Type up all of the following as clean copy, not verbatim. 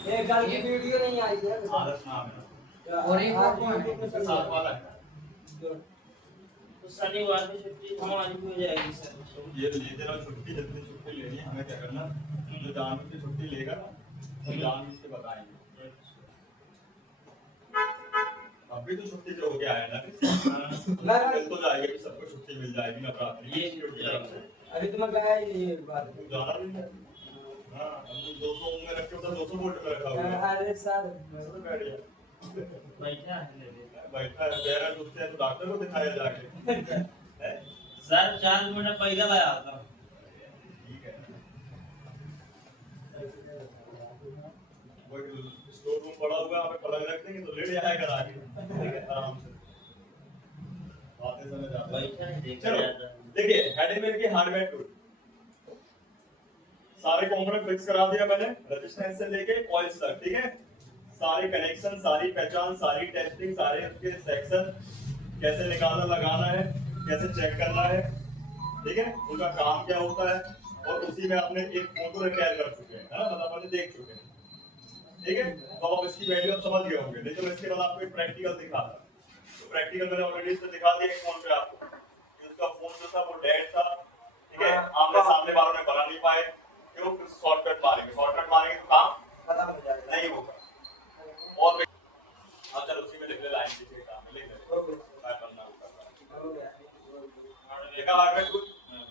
ये कल की वीडियो नहीं आई है आदर्श नाम है ना, और एक और कौन है? इसका साथ वाला है। तो शनिवार की छुट्टी हमारी भी हो जाएगी सर। ये लेते रहो छुट्टी, जितनी छुट्टी लेनी है हमें क्या करना, जो जानबूझ के छुट्टी लेगा ना तो जानबूझ के बताएंगे। अभी तो छुट्टी से हो गया है ना, मिल तो जाएगी, कि सबको छुट्टी मिल जाएगी नवरात्रि ये छुट्टी अभी तो मैं गया ये बात जाना भी है। हाँ हम तो 200 में रखे होता, 200 वोट में रखा हुआ है। अरे सर तो बैठ गया, बैठा है बैठा है, पैर दुखते हैं तो डॉक्टर को दिखाया जाके हैं? सर 4 महीने पहले आया था। ठीक है, वो स्टोर रूम पड़ा हुआ है, हमें पलंग रख देंगे तो लेट जाएगा आगे, ठीक है, आराम से बातें समझ आ बैठा है देखा चलो जाता है। देखिए हैंडमेड के हार्डवेयर टूल सारे कंपोनेंट फिक्स करा दिया मैंने, रेजिस्टेंस से लेके कॉइल्स तक, ठीक है, सारे कनेक्शन, सारी पहचान, सारी टेस्टिंग, सारे उसके सेक्शन, कैसे निकालना लगाना है, कैसे चेक करना है, ठीक है, उनका काम क्या होता है, और उसी में आपने एक फोटो रिकॉर्ड कर चुके हैं, है ना, मतलब आपने देख चुके हैं, ठीक है, तो आप इसकी वैल्यू आप समझ गए होंगे। लेकिन इसके बाद आपको एक प्रैक्टिकल दिखाता, तो प्रैक्टिकल मैंने ऑलरेडी इसमें दिखा दिया एक फोन पे आपको, उसका फोन जो था वो डेड था, ठीक है, आमने सामने वालों ने बना नहीं पाए, क्यों, फिर शॉर्टकट मारेंगे, शॉर्टकट मारेंगे तो काम खत्म हो जाएगा नहीं होगा। और हाँ चल उसी में लिख ले, लाइन लिखे काम में लिख ले, ओके मैं बनना होगा। हो गया देखा हार्डवेयर टूल।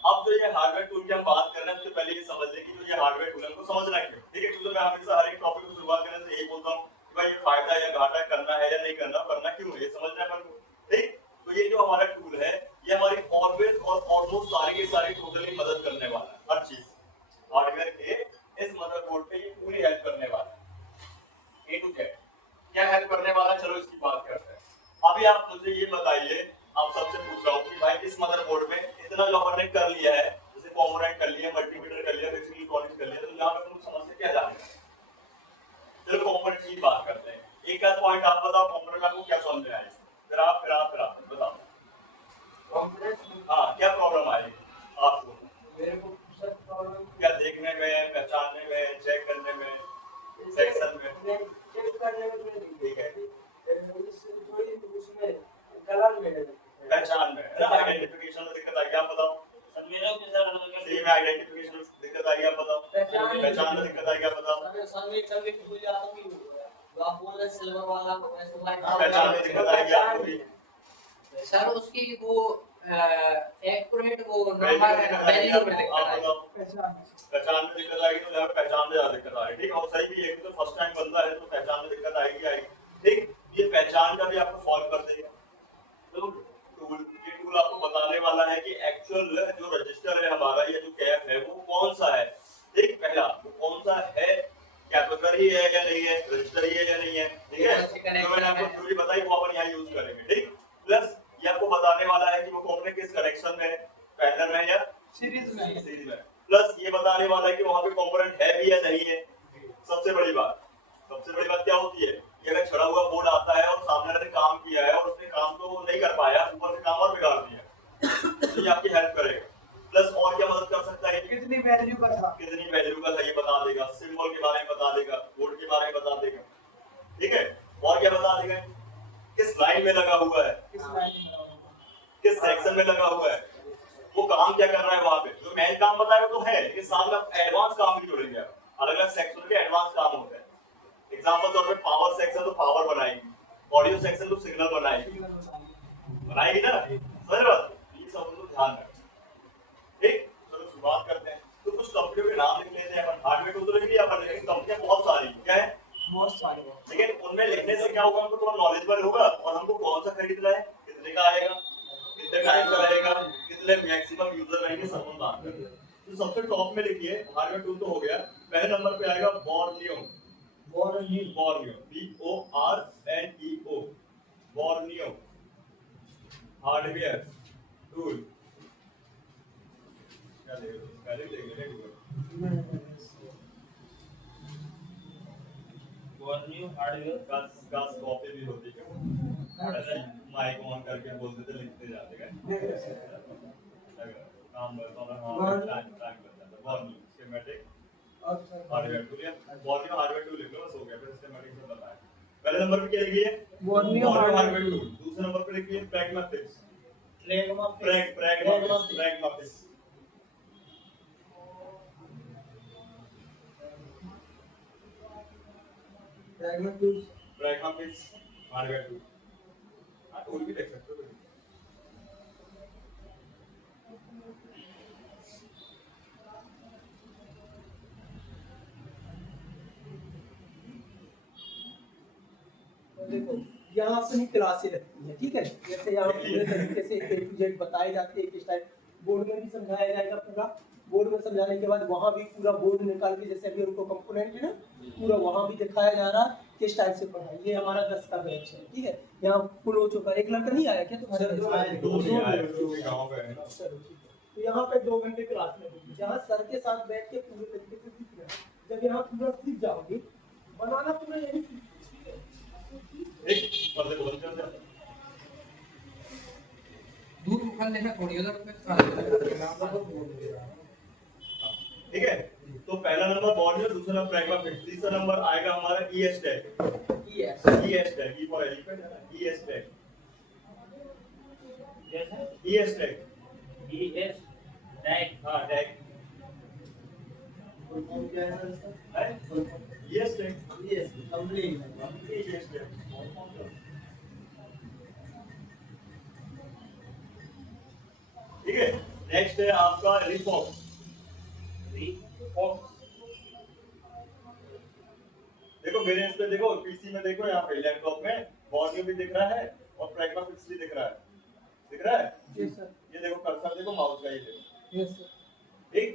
अब जो ये हार्डवेयर टूल की हम बात कर रहे हैं उससे पहले ये समझ लें कि जो ये हार्डवेयर टूल है उनको समझना है क्यों, ठीक है, क्योंकि मैं हमेशा हर एक टॉपिक को शुरुआत करने से यही बोलता हूँ कि भाई ये फायदा या घाटा करना है या नहीं करना, करना क्यों है, ये समझना है अपन को, ठीक। तो ये जो हमारा टूल है ये हमारी ऑलवेज और ऑलमोस्ट सारी के सारी टोटली मदद करने वाला है, हर चीज हार्डवेयर के इस मदरबोर्ड पे ये पूरी हेल्प करने वाला है, ए टू जेड। क्या हेल्प करने वाला, चलो इसकी बात करते हैं। अभी आप मुझे ये बताइए, आप सबसे पूछ रहा हूँ कि भाई इस मदरबोर्ड में इतना जो अपन ने कर लिया है, जैसे कॉम्पोनेंट कर लिया, मल्टीमीटर कर लिया, बेसिक इलेक्ट्रॉनिक्स कर लिया, तो यहाँ पे तुम समझ से क्या जाने, चलो कॉम्पोनेंट की बात करते हैं। एक आध पॉइंट आप बताओ कॉम्पोनेंट आपको क्या समझ में आएगा, फिर आप बताओ कॉन्फिडेंस हाँ क्या प्रॉब्लम आएगी आपको, मेरे को सर प्रॉब्लम क्या देखने में, पहचानने में, चेक करने में, सेक्शन में, चेक करने में थोड़ी ठीक है, थोड़ी उसमें कलर में पहचान में, आइडेंटिफिकेशन में दिक्कत आएगी, आप बताओ, सर मेरा भी सर अलग सही में आइडेंटिफिकेशन में दिक्कत आएगी, आप बताओ, पहचान में दिक्कत आएगी, आप बताओ, सर की बोल जाता हूं कि आप बोल रहे सिल्वर वाला को ऐसे लाइट पहचान में दिक्कत आएगी आपको भी, सर उसकी वो एक्यूरेट वो नंबर वैल्यू में लिखा है। पहचान में दिक्कत आएगी तो पहचान में ज्यादा दिक्कत आएगी, ठीक, और सही भी है कि तो फर्स्ट टाइम बंदा है तो पहचान में दिक्कत आएगी, ठीक। ये पहचान का भी आपको सॉल्व कर देगा टूल, ये टूल आपको बताने वाला है कि एक्चुअल जो रजिस्टर है हमारा या जो कैप है वो कौन सा है, ठीक, पहला वो कौन सा है, कैपेसिटर ही है या नहीं है, रजिस्टर ही है या नहीं है, ठीक है, तो मैंने आपको थ्योरी बताई वो अपन यहाँ यूज करेंगे, ठीक। प्लस ये आपको बताने वाला है कि वो कॉम्पोनेंट किस कनेक्शन में है, पैरेलल में या सीरीज में, प्लस ये बताने वाला है कि वहां पे कॉम्पोनेंट है भी या नहीं है। सबसे बड़ी बात क्या होती है कि अगर छड़ा हुआ बोर्ड आता है और सामने वाले ने काम किया है और उसने काम तो नहीं कर पाया, ऊपर से काम और बिगाड़ दिया, तो ये आपकी हेल्प करेगा। प्लस और क्या मदद कर सकता है, कितनी वैल्यू का था ये बता देगा, सिंबल के बारे में बता देगा, बोर्ड के बारे में बता देगा, ठीक है, और क्या बता देगा, किस लाइन में लगा हुआ है, किस सेक्शन में लगा हुआ है, वो काम क्या कर रहा है वहां पे, जो मेन काम बताया वो तो है, लेकिन साथ में एडवांस काम भी जुड़ेंगे, अलग अलग सेक्शन के एडवांस काम होते हैं। एग्जांपल तौर पे पावर सेक्शन तो पावर बनाएगी, ऑडियो सेक्शन तो सिग्नल बनाएगी ना, समझ रहे हो, ये सब को ध्यान रखना, ठीक। चलो शुरुआत करते हैं, तो कुछ कंपनियों के नाम लिख लेते हैं अपन, हार्डवेयर टूल तो लिख लिया अपन, लेकिन कंपनियां बहुत सारी क्या है, बहुत सारी, लेकिन उनमें लिखने से क्या होगा, हमको थोड़ा नॉलेजेबल होगा और हमको कौन सा खरीदना है, कितने का आएगा, कितने टाइम का रहेगा, कितने मैक्सिमम यूजर रहेंगे, सब हम बात करेंगे। तो सबसे टॉप में लिखिए, हार्डवेयर टूल तो हो गया, पहले नंबर पे आएगा Borneo, BORNEO, Borneo hardware tool, क्या देगा, पहले देंगे न्यू हार्डवेयर गास कॉपी भी होती है, ऐसे माइक ऑन करके बोलते थे, लिखते जाते काम टाइम लगता है, बोर्नियो सिस्टमैटिक हार्डवेयर टूल, या बोर्नियो हार्डवेयर टूल लिख लो, बस हो पहले नंबर पे क्या लिखिए Borneo हार्डवेयर टूल, दूसरे नंबर पे लिखिए प्रैग्मा फिक्स, ट्रेगमा Pragma Fix. Pragma Fix hardware tool, हाँ टूल भी देख सकते हो। देखो यहाँ अपनी क्लासें लगती हैं, ठीक है, जैसे यहाँ पूरे तरीके से A to Z बताए जाते हैं, किस टाइप बोर्ड में भी समझाया जाएगा पूरा। बोर्ड में समझाने के बाद वहाँ भी पूरा बोर्ड निकाल के, जैसे अभी उनको कंपोनेंट है ना, पूरा वहाँ भी दिखाया जा रहा है किस टाइप से पढ़ाई। ये हमारा 10 का बैच है, ठीक है, यहाँ फुल हो चुका है। एक लड़का नहीं आया क्या तुम्हारे? दो नहीं आए क्योंकि गांव का है ना। चलो ठीक है, तो यहाँ पे 2 घंटे क्लास लगेगी, जहाँ सर के साथ बैठ के पूरे तरीके से सीखना है। जब यहाँ पूरा सीख जाओगे, बनाना पूरा यही सीख, एक पर्दे को बंद कर दे। दूर उखाड़ लेना थोड़ी उधर पे ठीक है, तो पहला नंबर बॉर्नियो, दूसरा प्रैग्मा फिक्स, तीसरा नंबर आएगा हमारा ES tag. ES tag, E for elephant है ना, ईएस टैग, जैसे ईएस टैग, ES टैग हाँ टैग, क्या है सर इसका? ES tag, yes complete. ES tag. ठीक है, नेक्स्ट है आपका रिफॉर्म। देखो मेरे इस पे देखो, पीसी में देखो, यहाँ पे लैपटॉप में बॉर्नियो भी दिख रहा है और प्रैग्मा फिक्स भी दिख रहा है, दिख रहा है? यस सर, ये देखो कर्सर, देखो माउस का, ये देखो, यस सर। ठीक।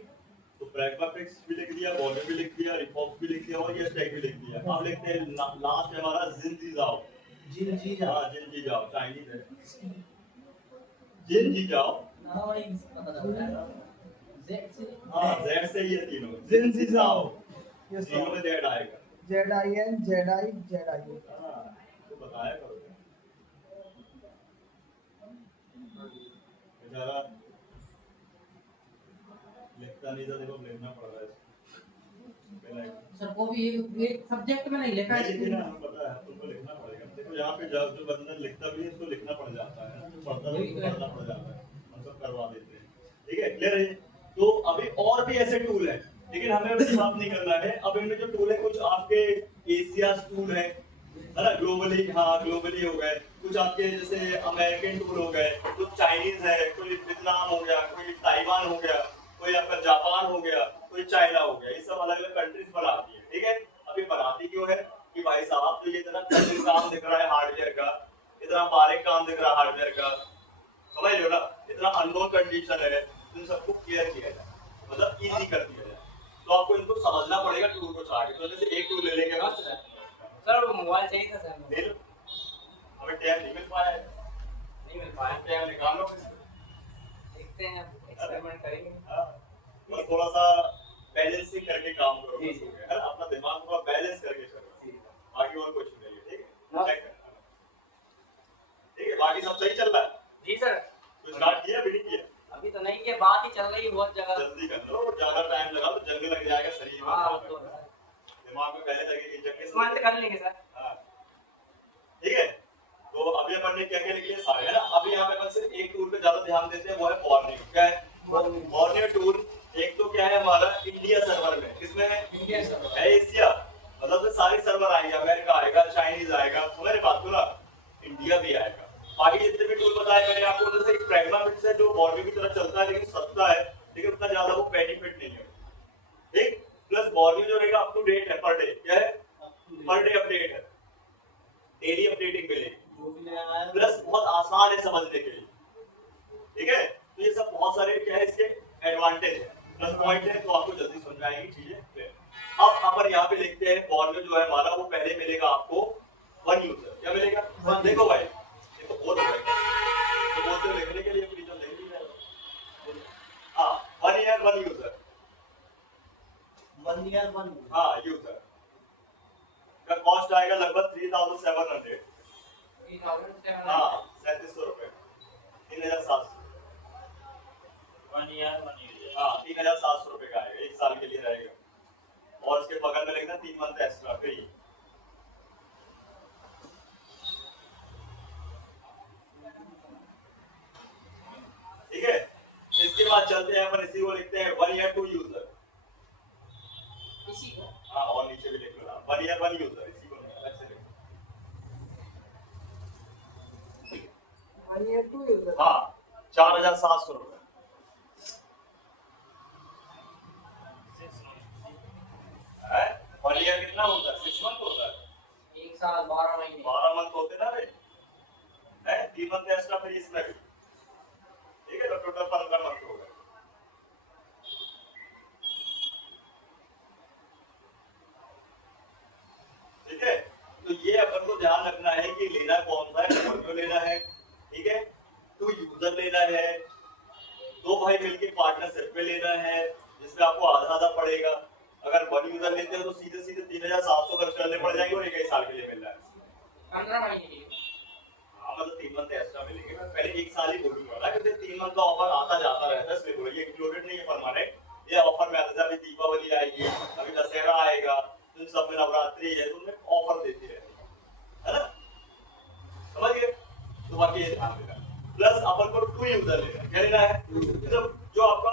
तो प्रैग्मा फिक्स भी लिख दिया, बॉर्नियो भी लिख दिया, रिफॉर्म भी लिख दिया और ये टैग भी लिख दिया। अब लिखते हैं लास्ट है हमारा जिन जी जाओ। जिन जी जा। हाँ जिन जी जाओ, चाइनीज है, जिन जी जाओ। ना भाई पता चलता है। जेड से। हाँ जेड से ये तीनों, जिन जी जाओ, यस तीनों सर, में जेड आएगा। ZIN ZI ZIO। हाँ तो बताया करो बेचारा लिखता नहीं था, देखो लिखना पड़ रहा है इसको। सर वो भी एक सब्जेक्ट में नहीं लिखा है। लेकिन हमें पता है तुमको लिखना पड़ेगा। देखो यहाँ पे जब जो बंदा लिखता भी है उसको लिखना पड़ जाता है, जो पढ़ता है उसको पढ़ना पड़ जाता है, हम सब करवा देते हैं। ठीक है, क्लियर है? तो अभी और भी ऐसे टूल है, लेकिन हमें उसकी बात नहीं करना है। अब इनमें जो टूल है, कुछ आपके एशिया टूल है ना, ग्लोबली, हाँ ग्लोबली हो गए, कुछ आपके जैसे अमेरिकन टूल हो गए, कुछ चाइनीज है, कोई वियतनाम हो गया, कोई ताइवान हो गया, कोई आपका जापान हो गया, कोई चाइना हो गया, ये सब अलग अलग कंट्रीज बनाती है। ठीक है, अब ये बनाती क्यों है कि भाई साहब तो ये इतना कठिन काम दिख रहा है हार्डवेयर का, इतना बारीक काम दिख रहा है हार्डवेयर का, समझ लो ना, इतना अननोन कंडीशन है, तो इन सबको क्लियर किया जाए, मतलब इजी कर दिया जाए। तो आपको इनको समझना पड़ेगा टूल को चाह के। तो जैसे एक टूल ले लेंगे बस, सर वो मोबाइल चाहिए था सर, ले लो, हमें टाइम नहीं मिल पाया है, नहीं मिल पाया। टाइम निकाल लो। देखते हैं, एक्सपेरिमेंट करेंगे। हाँ, बस थोड़ा सा बैलेंसिंग करके काम करो, जी, बस जी। हो गया, है ना? अपना दिमाग थोड़ा बैलेंस करके चलो, बाकी और कुछ नहीं है। ठीक है, हाँ। चेक करना। ठीक है, बाकी सब सही चल रहा है? जी सर, तो स्टार्ट किया, अभी नहीं किया? अभी तो नहीं किया, बात ही चल रही है बहुत जगह। जल्दी कर लो, ज्यादा टाइम लगा तो जंग लग जाएगा शरीर में, हाँ तो दिमाग में पहले लगेगी जंग। इस मंथ कर लेंगे सर। हाँ, ठीक है। तो अभी अपन ने क्या क्या लिख लिया सारे, है ना? अभी यहाँ पे अपन सिर्फ एक टूल पे ज्यादा ध्यान देते हैं, वो है बॉर्नियो। क्या है बॉर्नियो टूल? एक तो क्या है हमारा इंडिया सर्वर में, किसमें है? इंडिया सर्वर है एशिया, मतलब सारे सर्वर आएंगे, अमेरिका आएगा, चाइनीज आएगा, तुम्हारी बात को ना, इंडिया भी आएगा। बाकी जितने भी टूल बताए मैंने आपको, उनमें से एक प्रैग्मा फिक्स है जो बॉर्नियो की तरह चलता है, लेकिन सस्ता है, लेकिन उतना ज्यादा वो बेनिफिट नहीं है। ठीक, प्लस बॉर्नियो जो रहेगा अप टू डेट है, पर डे क्या है, पर डे अपडेट है, डेली अपडेटिंग मिलेगी, जो भी नया आया प्लस बहुत आसान है समझने के लिए। ठीक है, तो ये सब बहुत सारे क्या है इसके एडवांटेज है, प्लस पॉइंट है, तो आपको जल्दी समझ में आएगी चीजें। अब अपन यहाँ पे लिखते हैं बॉर्नियो जो है हमारा, वो पहले मिलेगा आपको 1 यूजर। क्या मिलेगा? देखो भाई, देखो बहुत हो गया, तो बोलते लिखने के लिए टीचर लिख दी जाएगा। हाँ, 1 ईयर 1 यूजर, 1 ईयर 1। हाँ यूजर का कॉस्ट आएगा लगभग 3700। हाँ 3700 रुपए, 3700। 1 ईयर 1 यूजर। हाँ 3700 रुपए का आएगा, 1 साल के लिए रहेगा। और इसके बगल में लिखना 3 मंथ एक्स्ट्रा फ्री। इसके बाद चलते हैं अपन इसी को लिखते हैं 1 ईयर 2 यूजर। इसी को हाँ और नीचे भी लिख लो ना 1 ईयर 1 यूजर, इसी को अलग से लिखो। 1 year 2 user। हाँ 4700 रुपए। है 1 ईयर कितना होता है? 6 मंथ होता है। 1 साल 12 महीने 12 मंथ होते ना रे, है 3 मंथ एक्स्ट्रा फिर इसमें भी, ठीक है, तो टोटल 15 मंथ हो गए। ठीक है, तो ये अपन को ध्यान रखना है कि लेना कौन सा है, पोर्टफोलियो लेना है, ठीक है, टू यूजर लेना है, दो भाई मिलके पार्टनरशिप में लेना है जिसमें आपको आधा आधा पड़ेगा। अगर 1 यूजर लेते हो तो सीधे सीधे 3700 खर्च करने पड़ जाएंगे और 1 साल के लिए मिल रहा है। 15 महीने के लिए। हाँ मतलब 3 मंथ एक्स्ट्रा मिलेंगे। मैं पहले 1 साल ही बोलूंगा ना, क्योंकि 3 मंथ का ऑफर आता जाता रहता है, इसलिए बोला ये इंक्लूडेड नहीं है परमानेंट। ये ऑफर में आता है, अभी दीपावली आएगी, अभी दशहरा आएगा, तो सब में नवरात्रि है, तो उनमें ऑफर देती रहती है ना, समझ गए? तो बाकी ये ध्यान देना। प्लस अपन को 2 यूजर लेना है, क्या लेना है? जो आपका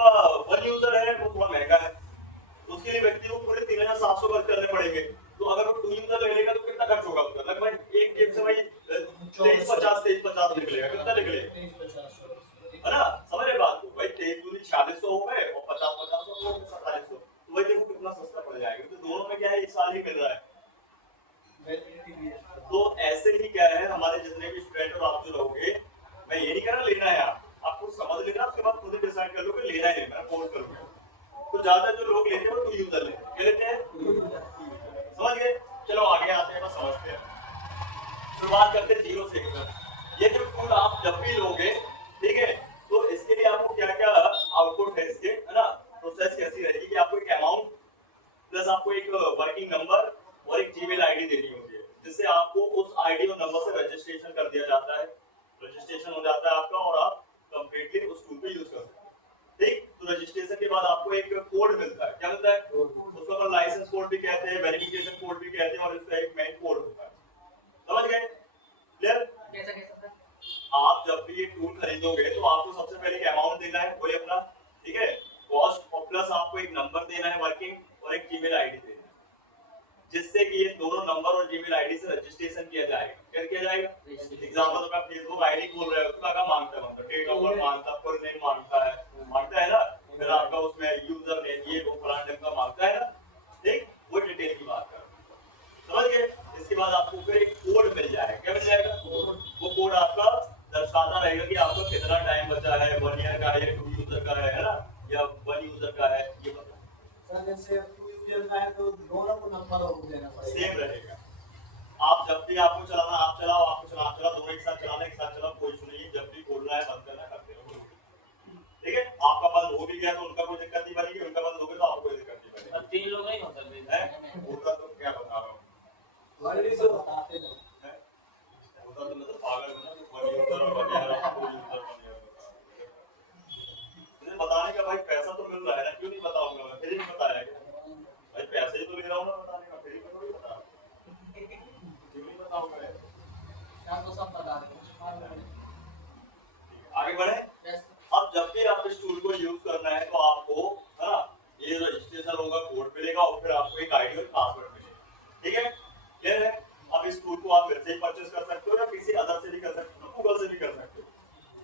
1 यूजर है वो थोड़ा महंगा है, उसके लिए व्यक्ति को पूरे 3700 खर्च करने पड़ेंगे। तो अगर वो 2 यूजर ले लेगा तो कितना खर्च होगा उसका? लगभग एक जेब से भाई 2350 निकलेगा। कितना निकलेगा? 2350 है ना, समझ रहे बात को? भाई 23 दूनी 4600 हो गए और 50 हो गए 4700, तो भाई देखो कितना सस्ता पड़ जाएगा। तो दोनों में क्या है, 1 साल ही मिल रहा है। तो ऐसे ही क्या है, हमारे जितने भी स्टूडेंट और आप जो रहोगे, मैं ये नहीं कह रहा लेना है आपको समझ लेना, उसके बाद खुद ही डिसाइड कर लो कि लेना है लेना, फोर्स करोगे। तो ज्यादा जो लोग लेते हैं वो 2 यूजर लेते हैं। क्या लेते हैं? समझ गए? चलो आगे आते हैं, बस समझते हैं। शुरुआत करते हैं 0 से। ये जो टूल आप जब भी लोगे, ठीक है, तो इसके लिए आपको क्या क्या आउटपुट है इसके, है ना, प्रोसेस कैसी रहेगी कि आपको एक अमाउंट प्लस आपको एक वर्किंग नंबर और एक जीमेल आईडी देनी होती है, जिससे आपको उस आईडी और नंबर से रजिस्ट्रेशन कर दिया जाता है। रजिस्ट्रेशन हो जाता है आपका और आप कंप्लीटली उस टूल पे यूज कर सकते हैं। ठीक, तो रजिस्ट्रेशन के बाद आपको एक कोड मिलता है। क्या मिलता है? उसको अपन लाइसेंस कोड भी कहते हैं, वेरिफिकेशन कोड भी कहते हैं, और इसका एक मेन कोड होता है। समझ गए? क्लियर? कैसा कैसा? आप जब भी ये टूल खरीदोगे तो आपको सबसे पहले एक अमाउंट देना है, वही अपना, ठीक है, कॉस्ट, और प्लस आपको एक नंबर देना है वर्किंग और एक जीमेल आईडी देना है, जिससे कि ये दोनों नंबर और जीमेल आईडी से रजिस्ट्रेशन किया जाएगा। क्या किया जाएगा? एग्जांपल तो आप फेसबुक आईडी खोल रहे हो, उसका क्या मांगता है? मतलब डेट ऑफ बर्थ मांगता है, फुल नेम मांगता है ना, फिर आपका उसमें यूजर नेम ये वो फलाना ढंग का मांगता है ना, ठीक, वो डिटेल की बात कर, समझ गए? इसके बाद आपको फिर एक कोड मिल जाएगा। क्या मिल जाएगा? वो कोड आपका दर्शाता रहेगा कि आपका कितना टाइम बचा है, 1 ईयर का है, 2 यूजर का है ना, या 1 यूजर का है, ये बता। सर जैसे 2 यूजर का है तो दोनों को नंबर और देना पड़ेगा। सेम रहेगा। आप जब भी आपको चलाना आप चलाओ, आपको चलाना चला, दोनों एक साथ चलाना एक साथ चलाओ, कोई इशू नहीं है। जब भी खोलना है बंद करना करते रहो, ठीक है? आपका बंद हो भी गया तो उनका कोई दिक्कत नहीं बनेगी, उनका बंद हो गया तो आपको कोई दिक्कत नहीं बनेगी। अब 3 लोग नहीं हो सकते है होता तो क्या बता रहा हूँ, ऑलरेडी तो बताते हैं। होता तो मैं तो पागल हूँ ना, 1 यूजर और 1 ईयर और 2 यूजर 1 ईयर मुझे बताने का भाई पैसा तो मिल रहा है ना, क्यों नहीं बताऊंगा मैं? फिर ही बताया क्या भाई, पैसे ही तो ले रहा हूँ ना बताने का, फिर ही मैं थोड़ी बता क्यों नहीं बताऊंगा यार। क्या तो सब बता रहे हैं। आगे बढ़े। अब जब भी आप इस टूल को यूज करना है तो आपको, है ना, ये रजिस्ट्रेशन होगा, कोड मिलेगा और फिर आपको एक आईडी और पासवर्ड मिलेगा। ठीक है, क्लियर है? अब इस टूल को आप फिर से परचेस कर सकते हो या किसी अदर से भी कर सकते हो, गूगल से भी कर सकते हो।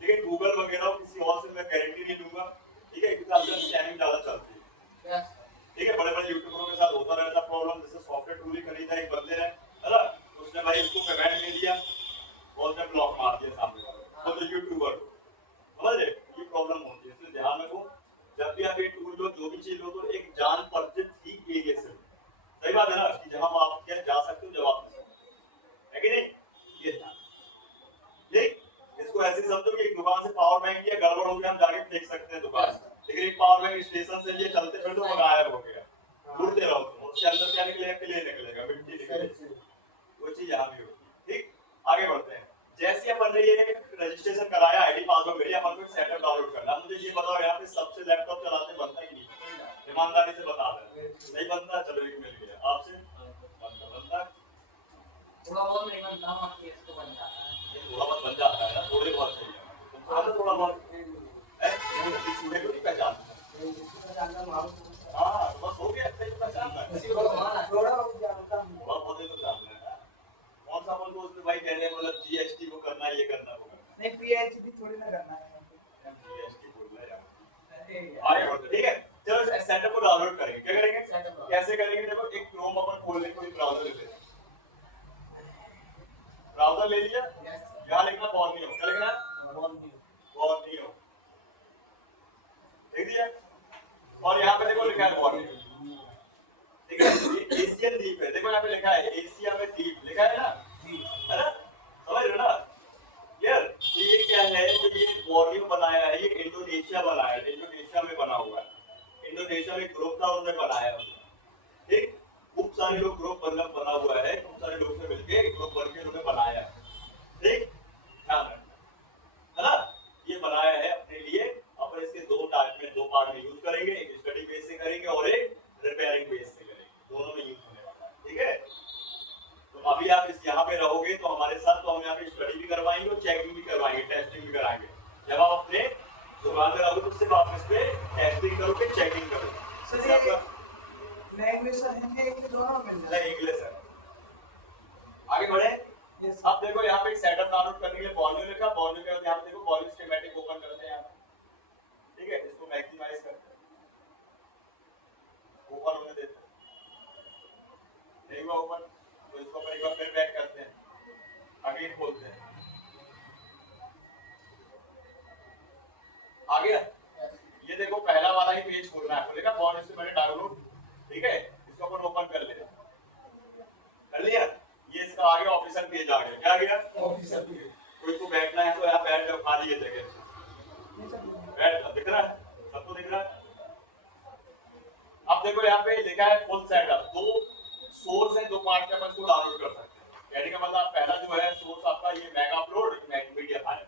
ठीक है, गूगल वगैरह और किसी और से मैं गारंटी नहीं दूंगा, ठीक है, क्योंकि आजकल स्कैमिंग ज्यादा चलती है। ठीक है, बड़े बड़े यूट्यूबरों के साथ होता रहता प्रॉब्लम। जैसे सॉफ्टवेयर टूल ही खरीदा एक बंदे ने, है ना, उसने भाई उसको पेमेंट नहीं दिया और उसने ब्लॉक मार दिया सामने वाले तो यूट्यूबर को, समझ रहे? ये प्रॉब्लम होती है, इसलिए ध्यान रखो जब भी आप ये टूल लो, जो भी चीज लो, तो एक जान परिचित ही एरिया से। सही बात है ना, कि जहां आप क्या जा सकते हो, जवाब दे सकते हो, है कि नहीं? ये ध्यान, ठीक। इसको ऐसे समझो कि एक दुकान से पावर बैंक लिया, गड़बड़ हो गया, हम जाके फेंक सकते हैं दुकान से, लेकिन एक पावर बैंक स्टेशन से लिए चलते फिर तो गायब हो गया, ढूंढते रहो तुम, उसके अंदर क्या निकलेगा? क्ले निकलेगा, मिट्टी निकलेगी। वो चीज यहाँ भी होती है। ठीक, आगे बढ़ते हैं। जैसे अपन ने ये रजिस्ट्रेशन कराया, आईडी पासवर्ड मिली, अपन को सेटअप डाउनलोड करना। मुझे ये बताओ, यहाँ पे सबसे लैपटॉप चलाते बनता है कि नहीं? ईमानदारी से बता दें, नहीं बनता? चलो एक मिल गया आपसे, बनता थोड़ा बहुत नहीं बनता, हम केस तो बन जाता है। थोड़ा बहुत बन जाता है ना, थोड़े बहुत चाहिए, थोड़ा बहुत है। चूहे को नहीं पहचानता। हाँ तो बस हो गया, इतना ही तो पहचानना है। किसी को भगवान है। थोड़ा वो जानता हूँ। बहुत बहुत तो जानना है। कौन सा बोल उसने भाई कहने मतलब जीएसटी को करना है, ये करना है, वो करना नहीं पीएचडी थोड़ी ना करना है। है। जीएसटी बोल रहा है यार। आगे बढ़ते, ठीक है। चलो सेटअप को डाउनलोड करेंगे, क्या करेंगे, Setup। कैसे करेंगे, देखो एक क्रोम अपन खोल लेंगे, कोई ब्राउजर ले लेंगे। ब्राउजर ले लिया, यहाँ लिखना बॉर्नियो, क्या लिखना है, बॉर्नियो, लिख दिया। और यहाँ पे देखो लिखा है बॉर्नियो, ठीक है। ये एशियन द्वीप है, देखो यहाँ पे लिखा है एशिया में द्वीप, लिखा है ना, है ना, समझ रहे हो ना, यार ये क्या है, जो ये बॉर्नियो बनाया है, ये इंडोनेशिया बनाया है, इंडोनेशिया में बना हुआ है। इंडोनेशिया में ग्रुप था, उन्होंने बनाया है, ठीक। खूब सारे लोग ग्रुप मतलब बना हुआ है, खूब सारे लोग से मिलके ग्रुप बन के उन्होंने बनाया है, ठीक, ध्यान रखना, है ना। ये बनाया है अपने लिए, अपन इसके दो पार्ट में यूज करेंगे, एक स्टडी बेस से करेंगे और एक रिपेयरिंग बेस से करेंगे, दोनों में यूज होने वाला है, ठीक है। तो अभी आप इस यहाँ पे रहोगे तो हमारे साथ, तो हम यहाँ पे स्टडी भी करवाएंगे और चेकिंग भी करवाएंगे, टेस्टिंग भी कराएंगे। जब आप अपने दुकान में रहोगे तो सिर्फ आप इस पे टेस्टिंग करोगे, चेकिंग करोगे। सर ये लैंग्वेज और हिंदी एक दोनों मिल जाए। नहीं, इंग्लिश है। आगे बढ़े। यस। अब देखो यहाँ पे एक सेटअप डाउनलोड करने के लिए बॉर्नियो लिखा, बॉर्नियो के बाद यहाँ पे देखो बॉर्नियो स्कीमेटिक ओपन करते हैं यहाँ पे, ठीक है। इसको मैक्सिमाइज करते हैं, ओपन होने देते हैं, नहीं हुआ ओपन तो इसको अपन एक बार फिर बैक करते हैं, अगेन खोलते हैं, आ गया। ये देखो पहला वाला ही पेज खोलना है, बोलेगा बॉर्नियो से मैंने डाउनलोड, ठीक है। इसको अपन ओपन कर लेते हैं, कर लिया। ये इसका आगे ऑफिशियल पेज आ गया, क्या आ गया, ऑफिसर भी। कोई को बैठना है तो यहाँ बैठ जाओ, खाली है जगह, बैठ जाओ, दिख रहा है, सबको दिख रहा है। अब देखो यहाँ पे लिखा है फुल सेटअप, दो सोर्स है, दो पार्ट में अपन इसको डाउनलोड कर सकते हैं। कहने का मतलब पहला जो है सोर्स आपका ये मेगा अपलोड, मीडिया फाइल,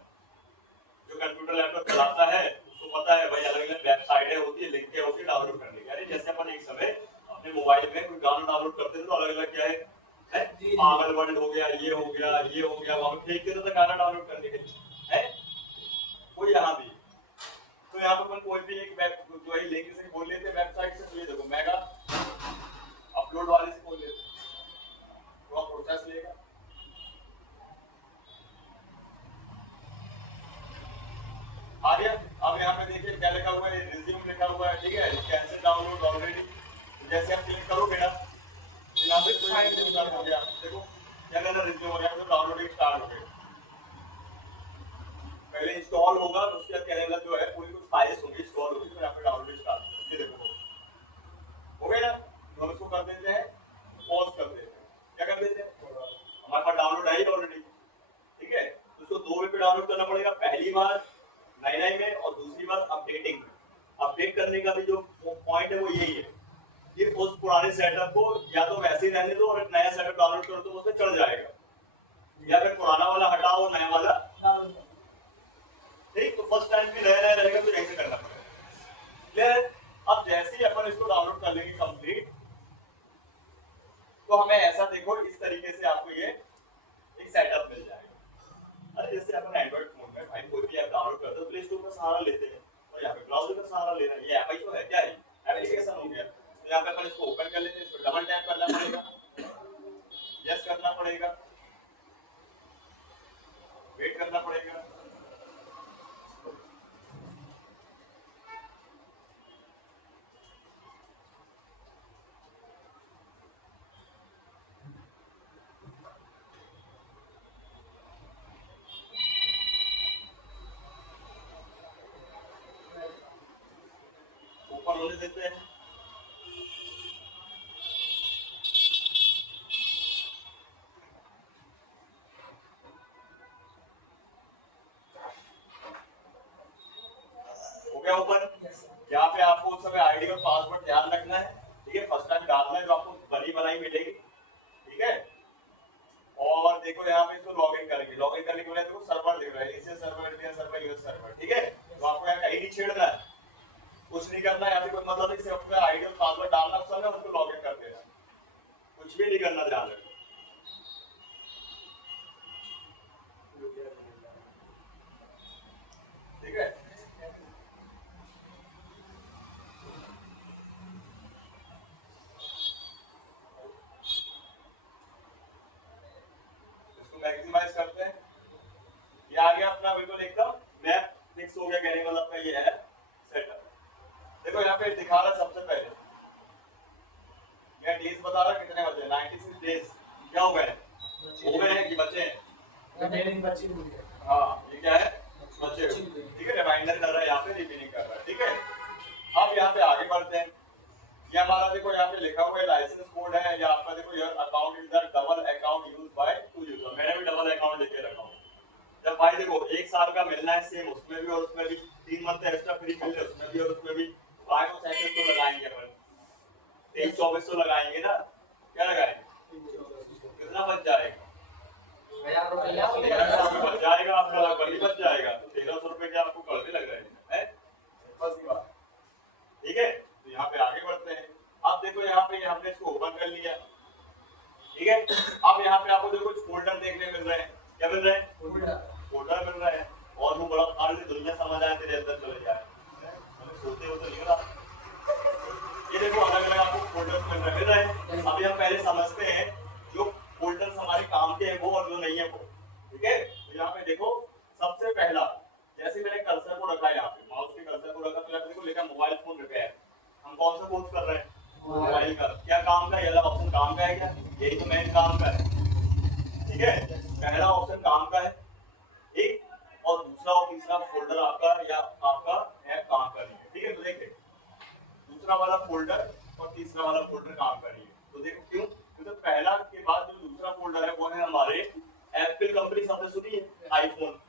जो कंप्यूटर लैपटॉप चलाता है उसको पता है भाई अलग अलग वेबसाइटें होती है, लिंकें होती है डाउनलोड करने की। अरे जैसे अपन एक समय अपने मोबाइल में कोई गाना डाउनलोड करते थे तो अलग अलग क्या है, पागल वर्ल्ड हो गया, ये हो गया, ये हो गया, वहां पे देख के तो गाना डाउनलोड करने के लिए है, वो यहाँ भी। तो यहाँ पर अपन कोई भी एक वेब जो है लिंक से खोल लेते हैं वेबसाइट से, तो ये देखो मेगा अपलोड वाले से खोल लेते हैं, थोड़ा प्रोसेस लेगा। आ गया। अब यहाँ पे देखिए क्या लिखा हुआ है, रिज्यूम लिखा हुआ है, ठीक है। कैंसिल डाउनलोड ऑलरेडी, जैसे आप क्लिक करोगे ना तो यहाँ पे कोई रिज्यूम स्टार्ट हो गया, देखो क्या करना, रिज्यूम हो गया तो डाउनलोडिंग स्टार्ट हो गई। पहले इंस्टॉल होगा तो उसके बाद क्या रहेगा, जो है पूरी कुछ फाइल्स होंगी इंस्टॉल होगी, फिर आपका डाउनलोड स्टार्ट, ये देखो हो गया ना। तो हम इसको कर देते हैं, पॉज कर देते हैं, क्या कर देते हैं, हमारे पास डाउनलोड आई ऑलरेडी, ठीक है। तो इसको दो वे पे डाउनलोड करना पड़ेगा, पहली बार नई में और दूसरी बार अपडेटिंग में। अपडेट करने का भी जो पॉइंट है वो यही है कि उस पुराने सेटअप को या तो वैसे ही रहने दो और एक नया सेटअप डाउनलोड करो तो उसमें चढ़ जाएगा, या फिर पुराना वाला हटाओ नया वाला, ठीक। तो फर्स्ट टाइम भी नया नया रहेगा तो ऐसे करना पड़ेगा, क्लियर। अब जैसे ही अपन इसको डाउनलोड कर लेंगे कंप्लीट, तो हमें ऐसा देखो इस तरीके से आपको ये एक सेटअप मिल जाएगा। अरे जैसे अपन एंड्रॉइड फोन में भाई कोई भी ऐप डाउनलोड करते हैं प्ले स्टोर का सहारा लेते हैं और यहाँ पे ब्राउजर का सहारा ले रहे हैं, ये ऐप ही तो है, क्या है एप्लीकेशन हो गया। तो यहाँ पे अपन इसको ओपन कर लेते हैं, इसको डबल टैप करना पड़ेगा, यस करना पड़ेगा, वेट करना पड़ेगा, ओपन होने देते हैं। हो गया ओपन। यहाँ पे आपको उस समय आईडी और पासवर्ड ध्यान रखना है, ठीक है। फर्स्ट टाइम डालना है जो आपको बनी बनाई मिलेगी, ठीक है। और देखो यहाँ पे इसको लॉगिन करेंगे, लॉगिन करने के बाद देखो सर्वर दिख रहा है, Asia server, India server, US server, ठीक है। तो आपको यहाँ कहीं नहीं छेड़ना है, कुछ नहीं करना है, यहाँ पे कोई मतलब नहीं, सिर्फ अपना आईडी और पासवर्ड डालना उस समय, उसको लॉगिन कर देना, कुछ भी नहीं करना, ध्यान रखो, ठीक है। अपना बिल्कुल एकदम मैप फिक्स हो गया, कहने का मतलब आपका ये है सेटअप। देखो यहाँ पे दिखा रहा सबसे पहले डेज बता रहा कितने बचे 96 डेज क्या हो गए, हो गए हैं कि बचे हैं? हाँ ये क्या है, बचे हुए। ठीक है, रिमाइंडर कर रहा है यहाँ पे, रिपीटिंग कर रहा है। ठीक है, अब यहाँ पे आगे बढ़ते हैं। ये हमारा देखो यहाँ पे लिखा हुआ है लाइसेंस कोड है, या आपका देखो your account is the double account used by two user. मैंने भी डबल अकाउंट लेके रखा हूँ। जब भाई देखो 1 साल का मिलना है सेम उसमें भी और उसमें भी, 3 मंथ एक्स्ट्रा फ्री मिल रहे उसमें भी और उसमें भी, 5 सेकंड तो लगाएंगे अपन, 23-24 तो लगाएंगे ना, क्या लगाएंगे, कितना बच जाएगा, 1300 रुपये बच जाएगा आपका, लगभग ही बच जाएगा। तो 1300 रुपये के आपको कर्जे लग रहे हैं, बस की बात। ठीक है, तो यहाँ पे आगे बढ़ते हैं। अब देखो यहाँ पे हमने इसको ओपन कर लिया। ठीक है, अब यहाँ पे आपको देखो कुछ फोल्डर देखने मिल रहे हैं, क्या मिल रहे हैं, फोल्डर मिल रहे हैं। और वो बड़ा सारी दुनिया समझ आए तेरे अंदर चले जाए, सोते हो तो नहीं हो रहा। ये देखो अलग अलग आपको फोल्डर्स मिल रहे हैं। अभी हम पहले समझते हैं जो फोल्डर्स हमारे काम के हैं वो और जो नहीं है वो। ठीक है, तो यहाँ पे देखो सबसे पहला, जैसे मैंने कर्सर को रखा यहाँ पे, माउस के कर्सर को रखा तो यहाँ पे देखो लिखा मोबाइल फोन रिपेयर। हम कौन सा कोर्स कर रहे हैं, मोबाइल का। क्या काम का है, ये वाला ऑप्शन काम का है क्या, यही तो मेन काम का है। ठीक है, पहला ऑप्शन काम का है एक, और दूसरा और तीसरा फोल्डर आपका या आपका ऐप काम कर रही है। ठीक है, तो देखिए दूसरा वाला फोल्डर और तीसरा वाला फोल्डर काम कर रही है। तो देखो क्यों, क्योंकि पहला के बाद जो दूसरा फोल्डर है वो है हमारे एप्पल कंपनी, सबने सुनी है आईफोन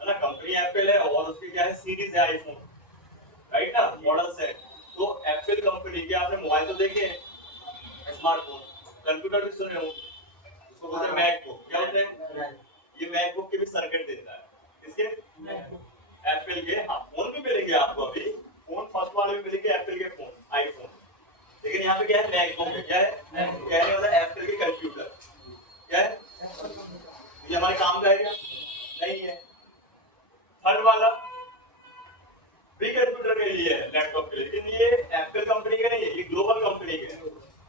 है ना, कंपनी एप्पल है और उसकी क्या है सीरीज है आईफोन, राइट ना, मॉडल्स है। तो एप्पल कंपनी के आपने मोबाइल तो देखे हैं, स्मार्टफोन, कंप्यूटर भी सुने हो, उसको बोलते हैं मैकबुक। क्या होते हैं, ये मैकबुक के भी सर्किट देता है, किसके, एप्पल के। हाँ, फोन भी मिलेंगे आपको, अभी फोन फर्स्ट वाले भी मिलेंगे एप्पल के फोन, आईफोन। लेकिन यहाँ पे क्या है, मैकबुक। क्या है, कहने वाला एप्पल के कंप्यूटर। क्या है, ये हमारे काम का है क्या, नहीं है। थर्ड वाला भी कंप्यूटर के लिए है, लैपटॉप के लिए, लेकिन ये एप्पल कंपनी का नहीं है, ये ग्लोबल कंपनी का है।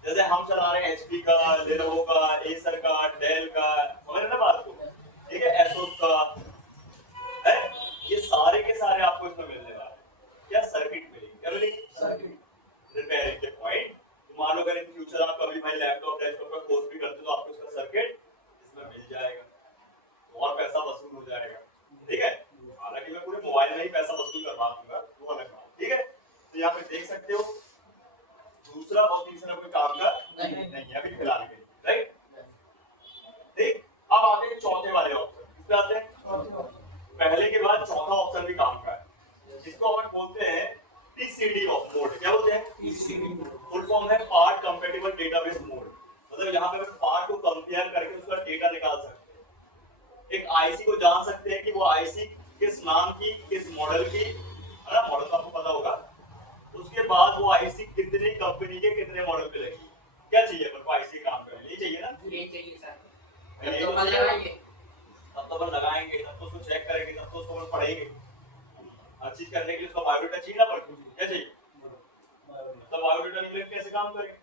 जैसे हम चला रहे हैं एचपी का, लेनोवो का, एसर का, डेल का, समझ रहे ना बात को। ठीक है, एसोस का है, ये सारे के सारे आपको इसमें मिलने वाले हैं। क्या सर्किट मिलेगी, क्या मिलेगी, सर्किट रिपेयरिंग के पॉइंट। मान लो अगर इन फ्यूचर आप कभी भाई लैपटॉप डेस्कटॉप का कोर्स भी करते हो तो आपको इसका सर्किट इसमें मिल जाएगा, और पैसा वसूल हो जाएगा। ठीक है, हालांकि मैं पूरे मोबाइल में ही पैसा वसूल करवा दूंगा, वो अलग बात। ठीक है, तो यहाँ पे देख सकते हो दूसरा और तीसरा कोई काम का नहीं है अभी फिलहाल के, राइट। ठीक, अब आते हैं चौथे वाले ऑप्शन, किस पे आते हैं, पहले के बाद चौथा ऑप्शन भी काम का है, जिसको अपन बोलते हैं पीसीडी मोड। क्या बोलते हैं, पीसीडी फुल फॉर्म है पार्ट कंपैटिबल डेटाबेस मोड। मतलब यहाँ पे पार्ट को कंपेयर करके उसका डेटा निकाल सकते हैं, एक आईसी को जान सकते हैं कि वो आईसी किस नाम की, किस मॉडल की, है ना, मॉडल तो आपको पता होगा। उसके बाद वो आईसी कितनी कंपनी के कितने मॉडल पे लगी। क्या चाहिए अपन को आईसी काम करने लिए, चाहिए ना, ये चाहिए सर, ये तो तो मजा आएगा। तब तो अपन लगाएंगे, तब तो उसको चेक करेंगे, तब तो उसको अपन पढ़ेंगे। हर चीज करने के लिए उसका बायोडाटा चाहिए ना, पर क्या चाहिए, तो बायोडाटा नहीं लेके कैसे काम करेंगे।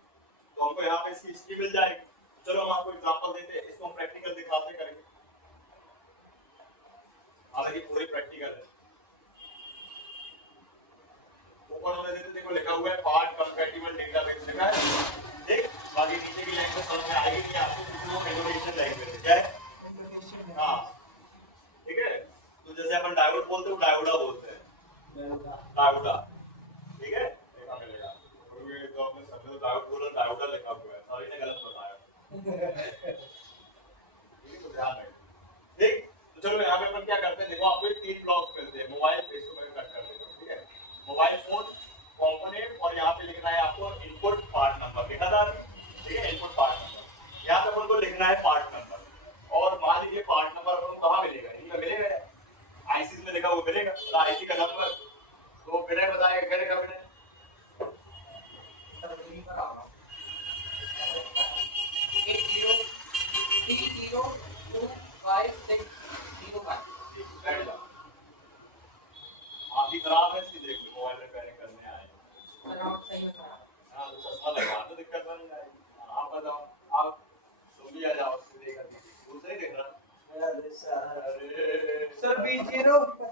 तो हमको यहाँ पे इसकी हिस्ट्री मिल जाएगी। चलो हम आपको एग्जांपल देते हैं, इसको हम प्रैक्टिकल दिखाते करेंगे, हालांकि पूरी प्रैक्टिकल है। ऊपर होने देते, देखो लिखा हुआ है पार्ट कंपैटिबल डेटाबेस लिखा है। ठीक, बाकी नीचे की लैंग्वेज समझ में आएगी नहीं आपको, क्योंकि वो एनोटेशन लैंग्वेज है। क्या है, हाँ, ठीक है। तो जैसे अपन डायोड बोलते हैं, डायोडा बोलते हैं, डायोडा। ठीक है, देखा मिलेगा, ये जो आपने समझे तो डायोड बोला, डायोडा लिखा हुआ है, सॉरी ने गलत बताया। ठीक, तो ध्यान रखें। ठीक, तो चलो यहाँ पे अपन क्या करते हैं, देखो आपको 3 ब्लॉक्स मिलते हैं, मोबाइल फेस को मैं कट कर देता हूँ। ठीक है, मोबाइल फोन कंपोनेंट, और यहाँ पे लिखना है आपको इनपुट पार्ट नंबर, लिखा था। ठीक है, इनपुट पार्ट नंबर, यहाँ पे अपन को लिखना है पार्ट नंबर। और मान लीजिए पार्ट नंबर अपन को कहाँ मिलेगा, इनमें मिलेगा, आईसी में लिखा हुआ मिलेगा, तो आईसी का नंबर तो बिना बताए करेगा बिना 8030256005। आपकी खराब है, इसकी देख लो, मोबाइल रिपेयरिंग करने आए। सर आप सही बता रहे हैं। हाँ, तो चश्मा लगा दो, दिक्कत नहीं आएगी। हाँ, आप बताओ, आप तुम भी आ जाओ, उसको देख कर, दूसरा ही देख रहा। अरे सर B0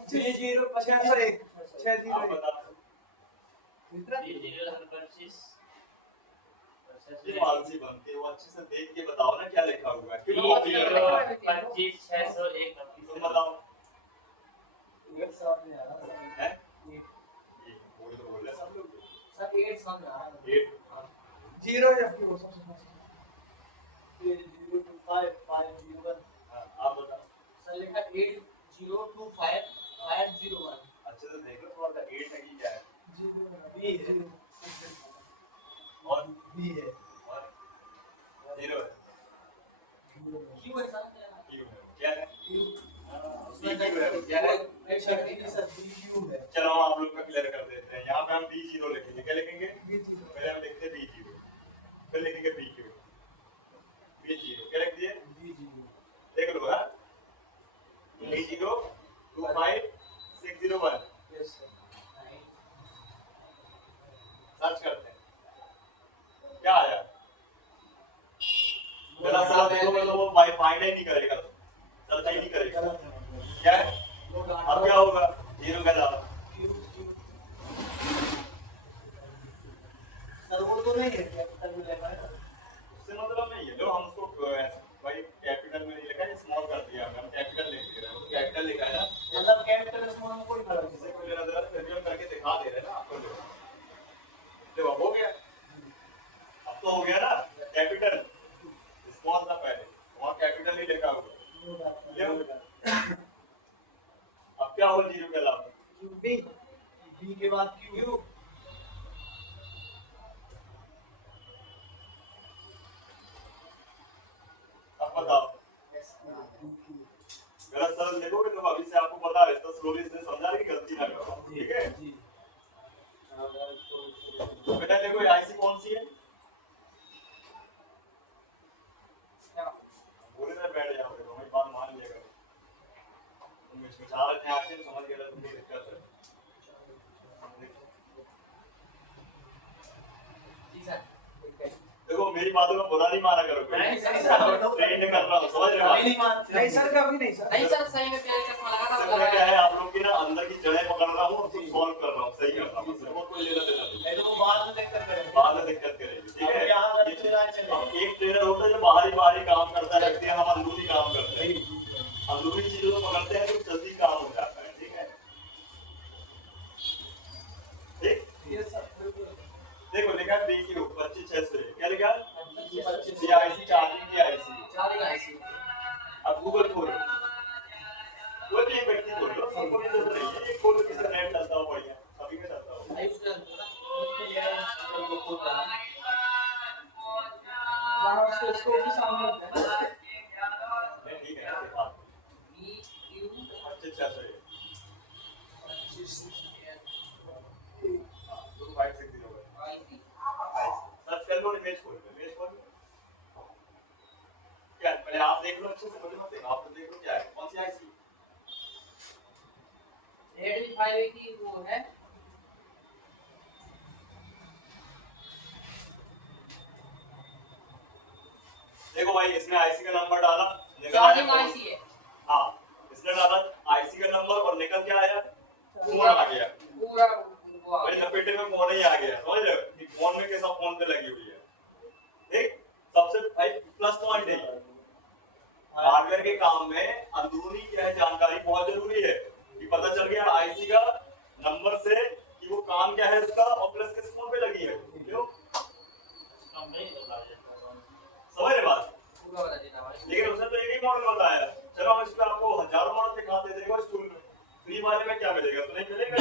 601 आप बताओ ये पॉलिसी बनती है वो अच्छे से देख के बताओ ना क्या लिखा हुआ है क्यों कॉपी कर रहे हो 25,601 तुम बताओ एक साल में आ रहा है है ये बोल तो बोल रहे सब लोग सर 8 साल में आ रहा है 8 0 जबकि वो सब 8025501 आप बताओ सर लिखा 8025501 अच्छे से देख लो थोड़ा सा 8 है कि क्या है B है और B है और 0 है क्यों ऐसा क्या है Q है क्या है उसमें B Q है क्या है अच्छा सर BQ है चलो हम आप लोग का क्लियर कर देते हैं यहाँ पे हम B0 लिखेंगे क्या लिखेंगे B0 पहले हम लिखते हैं B0 फिर लिखेंगे BQ B0 क्या लिख दिए देख लो हाँ B0 25601 यस सर सर्च करते हैं क्या आया जरा सा देखो तो वो फाइंड ही नहीं करेगा सर्च ही नहीं करेगा क्या है अब क्या होगा 0 का जवाब सर वो तो नहीं है कैपिटल में लिखा है उससे मतलब नहीं है जो हम उसको भाई कैपिटल में नहीं लिखा है स्मॉल कर दिया हम कैपिटल लिख दे रहे हैं तो कैपिटल लिखा है ना मतलब कैपिटल स्मॉल में कोई फर्क इससे कोई लेना देना फिर भी हम करके दिखा दे रहे हैं ना आपको देखो अब हो गया अब तो हो गया ना कैपिटल स्मॉल था पहले वहाँ कैपिटल ही लिखा हुआ नहीं अब क्या होगा 0 के अलावा B के बाद Q अब बताओ गलत सरल देखोगे तो अभी से आपको पता है तो स्लोली से समझा कि गलती ना करो ठीक है तो बेटा देखो ये आईसी कौन सी है बोले ना बैठ जाओ देखो मैं बात मान लिया करो तुम इसमें चाह रहे थे आके समझ गए तुमको दिक्कत है जी सर देखो मेरी बातों का बुरा नहीं माना करो नहीं, सर, ट्रेन कर रहा हूँ समझ रहे हो नहीं मानते नहीं सर कभी नहीं सर नहीं सर सही में प्यार चश्मा सर लगाना मैं क्या है आप लोग की ना अंदर की जड़ें पकड़ रहा हूँ उसको सॉल्व कर रहा हूँ सही कर रहा हूँ और कोई लेना देना नहीं नहीं तो वो बाद में दिक्कत करेंगे बाद में दिक्कत करेगी ठीक है अब यहाँ पर चलाए चले। अब एक ट्रेनर होता है जो बाहरी काम करता है व्यक्ति हम अंदरूनी काम करते हैं अंदरूनी चीजों को पकड़ते हैं तो जल्दी काम हो जाता है ठीक है ठीक यस सर देखो लिखा है BQ 25600 क्या लिखा है CIC चार्जिंग की IC चार्जिंग आईसी अब गूगल खोलो कोई भी एक व्यक्ति खोलो सबको भी जरूरत नहीं है एक खोलो किसी नेट चलता हो बढ़िया सभी में चलता हो लाइव स्ट्रीम ये कल को खोल रहा है बाहर से इसको भी सामने रखना है नहीं ठीक है ना दिखा दो। BQ 25600 2560 आईसी सर्च कर लो इमेज खोल क्या पहले आप देख लो अच्छे से मुझे मत देखो आप तो देख लो क्या है कौन सी आईसी Redmi 5A की वो है देखो भाई इसने आईसी का नंबर डाला चार्जिंग आईसी है हाँ इसने डाला आईसी का नंबर और निकल क्या आया फोन आ गया पूरा वो आ भाई गया। लपेटे में फोन ही आ गया समझ रहे हो कि फोन में कैसा फोन पे लगी हुई है ठीक सबसे भाई प्लस पॉइंट है हार्डवेयर के काम में अंदरूनी क्या है जानकारी बहुत जरूरी है कि पता चल गया आईसी का नंबर से कि वो काम क्या है उसका और प्लस किस फोन पे लगी है क्यों समझ रहे बात पूरा बता देना भाई लेकिन उसने तो एक ही मॉडल बताया चलो हम इस पे आपको हजारों मॉडल दिखा दे देगा स्कूल में फ्री वाले में क्या मिलेगा तो नहीं मिलेगा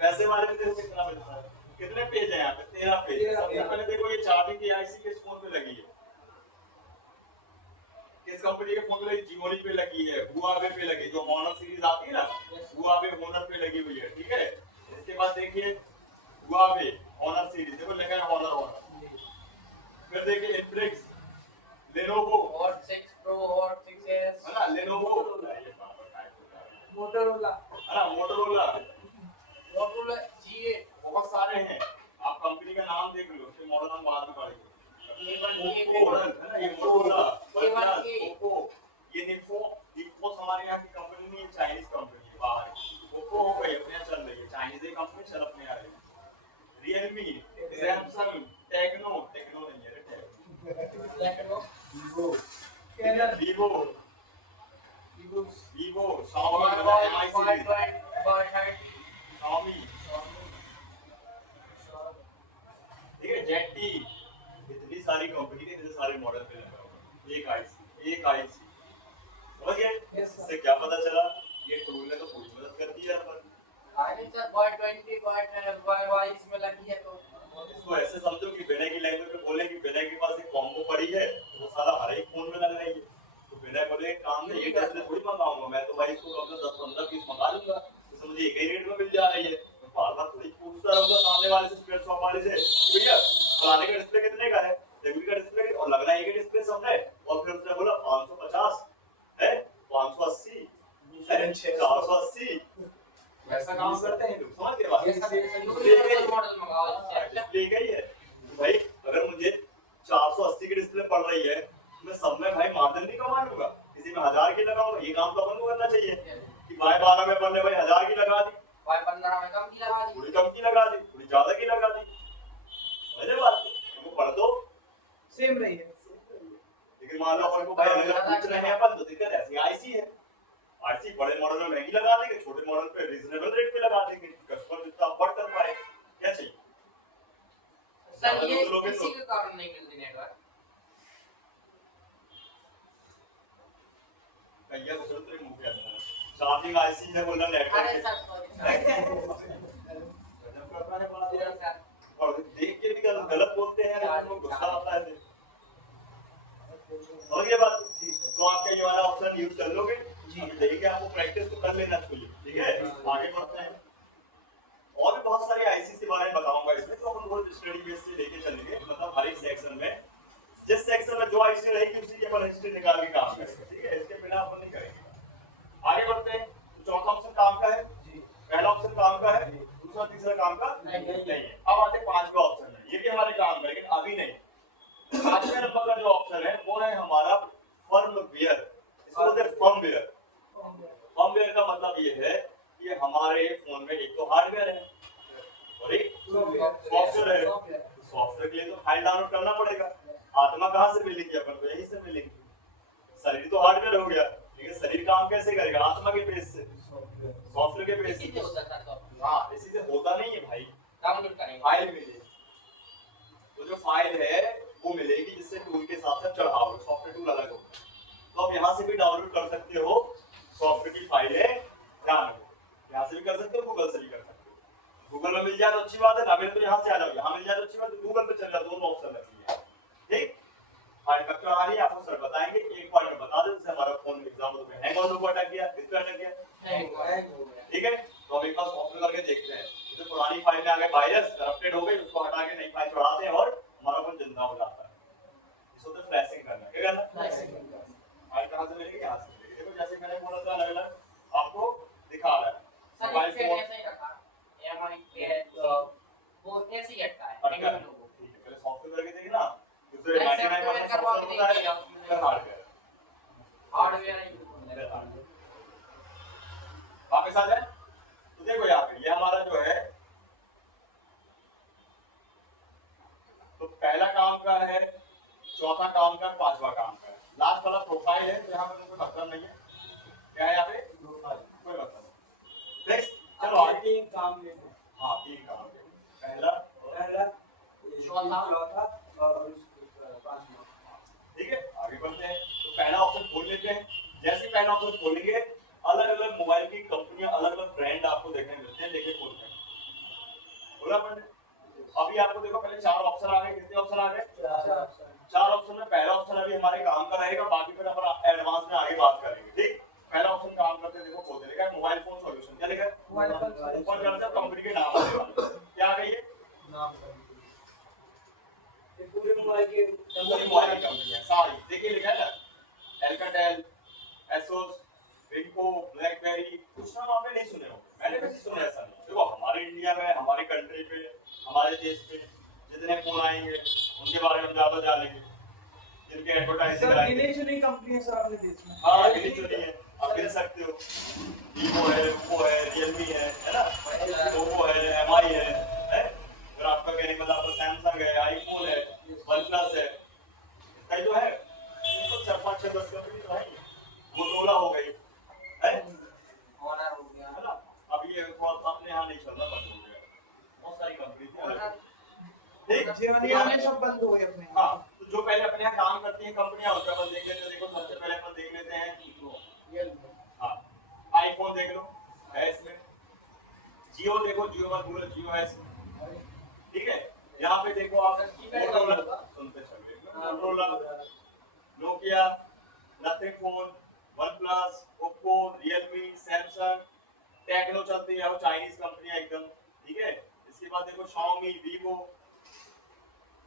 पैसे वाले में देखो कितना मिलता है कितने पेज है यहाँ पे 13 पेज सबसे पहले देखो ये चार्जिंग की आईसी किस फोन पे लगी है किस कंपनी के फोन पे लगी जियोनी पे लगी है हुआवे पे लगी जो हॉनर सीरीज आती है ना हुआवे हॉनर पे लगी हुई है ठीक है इसके बाद देखिए हुआवे हॉनर सीरीज देखो लिखा है हॉनर फिर देखिए इन्फिनिक्स लेनोवो और 6 Pro और 6s है ना लेनोवो मोटोरोला है ना मोटोरोला Motorola G8 बहुत सारे हैं आप कंपनी का नाम देख लो फिर मॉडल हम बाद में पढ़ेंगे मॉडल है ना ये मोटोरोला A1A ओप्पो ये निप्पो हमारे यहाँ की कंपनी नहीं है China Premier Vivo, Xiaomi, Huawei, MI Huawei, series, Huawei, Xiaomi, ठीक है, जेटी, इतनी सारी कंपनी के इतने सारे मॉडल पे लगा हुआ है। एक आईसी, समझ गए? Yes, sir. इससे क्या पता चला? ये टूल ने तो पूरी मदद कर दी है अपन। अरे सर बॉय 20 बॉय 22 में लगी है तो इसको ऐसे समझो कि विनय की लैंग्वेज में बोले कि विनय के पास एक कॉम्बो पड़ी है, वो साला हर एक फोन में लग रही है। तो विनय बोले काम में ये डिस्प्ले थोड़ी मंगाऊंगा, मैं तो भाई इसको अपना 10-15 पीस मंगा लूंगा, तो मुझे एक ही रेट में मिल जा रही है। तो बार-बार थोड़ी पूछता रहूंगा सामने वाले से, स्पेयर शॉप वाले से, भैया फलाने का डिस्प्ले कितने का है, रेगुलर का डिस्प्ले और लग रहा है एक ही डिस्प्ले सब है, और फिर उसने बोला 550 है, 580 है, 480, वैसा काम करते हैं लोग, समझ गए बात? मॉडल मंगाओ डिस्प्ले गई है भाई, अगर मुझे 480 की डिस्प्ले पड़ रही है, मैं सब में भाई मार्जिन नहीं कमा लूंगा, किसी में 1000 की लगाऊंगा। ये काम तो अपन को करना चाहिए कि भाई 12 में पड़ने भाई 1000 की लगा दी, भाई 15 में कम की लगा दी थोड़ी कम की लगा दी, थोड़ी ज्यादा की लगा दी, समझे बात? वो पढ़ दो सेम रही है। लेकिन मान लो अपन को भाई अलग पूछ रहे हैं अपन, तो दिक्कत ऐसी आईसी है, आईसी बड़े मॉडल में महंगी लगा देंगे, छोटे मॉडल पे रीजनेबल रेट पे लगा देंगे, कस्टमर जितना अफोर्ड कर पाए। क्या चाहिए सर ये किसी के कारण नहीं मिल रही नेटवर्क भैया दूसरे तो मुंह के अंदर चार्जिंग आईसी है, बोला अरे नेटवर्क सर सॉरी और देख के भी गलत बोलते हैं, तो गुस्सा आता है। समझ गए बात? तो आपका ये वाला ऑप्शन यूज कर लोगे जी, देखिए आपको प्रैक्टिस तो कर लेना चाहिए, ठीक है? आगे बढ़ते हैं, और भी बहुत सारी आईसी के बारे में बताऊंगा इसमें, तो अपन बहुत स्टडी बेस से लेके चलेंगे, मतलब हर एक सेक्शन में जिस सेक्शन में जो आईसी रहेगी उसी की अपन हिस्ट्री निकाल के काम करेंगे, ठीक है? इसके बिना अपन नहीं करेंगे। आगे बढ़ते हैं, तो चौथा ऑप्शन काम का है जी, पहला ऑप्शन काम का है, दूसरा तीसरा काम का नहीं है। अब आते हैं पांचवा ऑप्शन है, ये भी हमारे काम का, लेकिन अभी नहीं। पांचवें नंबर का जो ऑप्शन है वो है हमारा फर्मवेयर, इसको बोलते हैं फर्मवेयर। फर्मवेयर का मतलब ये है कि हमारे फोन में एक तो हार्डवेयर है और एक सॉफ्टवेयर है। सॉफ्टवेयर के लिए तो फाइल डाउनलोड करना पड़ेगा। आत्मा कहाँ से मिलेगी अपन को? यहीं से मिलेगी। शरीर तो हार्डवेयर हो गया, लेकिन शरीर काम कैसे करेगा? आत्मा के बेस से, सॉफ्टवेयर के बेस से। हाँ, इसी से होता नहीं है भाई, डाउनलोड करेंगे फाइल मिलेगी, तो जो फाइल है वो मिलेगी जिससे टूल के साथ साथ चढ़ाओ, सॉफ्टवेयर टूल अलग होगा। तो आप यहाँ से भी डाउनलोड कर सकते हो सॉफ्टवेयर की फाइलें, ध्यान रखो, यहाँ से भी कर सकते हो, गूगल से भी कर सकते हो। गूगल में मिल जाए तो अच्छी बात है, ना मिले तो यहाँ से आ जाओ, यहाँ मिल जाए तो अच्छी बात है, गूगल पे चल जाओ, दोनों ऑप्शन रखी है, ठीक? फाइल कब चढ़ानी है आपको सर बताएंगे, एक पॉइंट में बता दें, जैसे हमारा फोन एग्जाम्पल में हैंग होने को अटक गया, किस पे अटक गया, ठीक है? तो हम एक बार सॉफ्टवेयर करके देखते हैं, तो पुरानी फाइल में आ गए वायरस, करप्टेड हो गई, उसको हटा के नई फाइल चढ़ाते हैं और हमारा फोन जिंदा हो जाता है। इसको तो फ्लैशिंग करना, क्या करना? फाइल कहाँ से मिलेगी? यहाँ से मिलेगी। देखो जैसे मैंने बोला था, अलग अलग आपको दिखा रहा है। मोबाइल फोन ऐसे ही रखा ये हमारी वो ऐसे ही अटका है अटका है, ठीक है, पहले सॉफ्टवेयर करके देखिए ना, दूसरे 99% सॉफ्टवेयर होता है, फिर हार्डवेयर। हार्डवेयर वापस आ जाए तो देखो यहाँ पे ये हमारा जो है, तो पहला काम का है, चौथा काम का, पांचवा काम का है, लास्ट वाला प्रोफाइल है, तो यहाँ पे कोई मतलब नहीं है। क्या है यहाँ पे? कोई मतलब नहीं। नेक्स्ट चलो आगे। तीन काम लेते हैं। हाँ, तीन काम है, पहला चौथा और पांचवा। ठीक है, आगे बढ़ते हैं। तो पहला ऑप्शन खोल लेते हैं। जैसे पहला ऑप्शन खोलेंगे, अलग अलग मोबाइल की कंपनियां, अलग अलग ब्रांड आपको देखने मिलते हैं, देखिए खोलते हैं, बोला मैंने। अभी आपको देखो पहले चार ऑप्शन आ गए, कितने ऑप्शन आ गए? चार ऑप्शन में पहला ऑप्शन अभी हमारे काम का रहेगा, बाकी फिर अपन एडवांस में आगे बात करेंगे, ठीक? पहला ऑप्शन काम करते हैं, देखो खोलते लिखा है मोबाइल फोन सॉल्यूशन, क्या लिखा है? ऊपर करते हैं कंपनी के नाम आने वाले, क्या आ गई है? पूरे मोबाइल की मोबाइल की कंपनी है सारी, देखिए लिखा है ना, एल्काटेल, एसोस, विंको, ब्लैकबेरी, कुछ नाम आपने नहीं सुने होंगे, मैंने भी सुना ऐसा नहीं। देखो हमारे इंडिया में, हमारे कंट्री पे, हमारे देश पे जितने फोन आएंगे उनके बारे में हम ज्यादा जानेंगे, जिनके एडवर्टाइजिंग सर गिने चुनी कंपनी सर आपने देश में। हाँ, गिनी चुनी है, आप गिन सकते हो, वीवो है, ओप्पो है, रियलमी है ना, ओप्पो है, एमआई है, फिर आपका कहने का मतलब सैमसंग है, आईफोन है, वन प्लस है, कई जो है, तो 4-5 से 10 कंपनी तो है ही। मोटोरोला हो गई है ऑनर हो गया। ना। अब ये थोड़ा अपने यहाँ नहीं चलना, बंद हो गया। बहुत सारी कंपनी थी अलग। ठीक जियोनिया में सब बंद हो गए अपने। हाँ, तो जो पहले अपने यहाँ काम करती हैं कंपनियां, उनका अपन देख लेते हैं। देखो सबसे पहले अपन देख लेते हैं हाँ, आईफोन देख लो है इसमें। जियो देखो, जियो मत भूलो, जियो है इसमें। ठीक है, यहाँ पे देखो आप मोटोरोला, सुनते चलिए, Motorola, Nokia, nothing phone, OnePlus, Oppo, Realme, Samsung, Tecno चलती है, वो चाइनीज कंपनियां एकदम। ठीक है, इसके बाद देखो शाओमी, वीवो,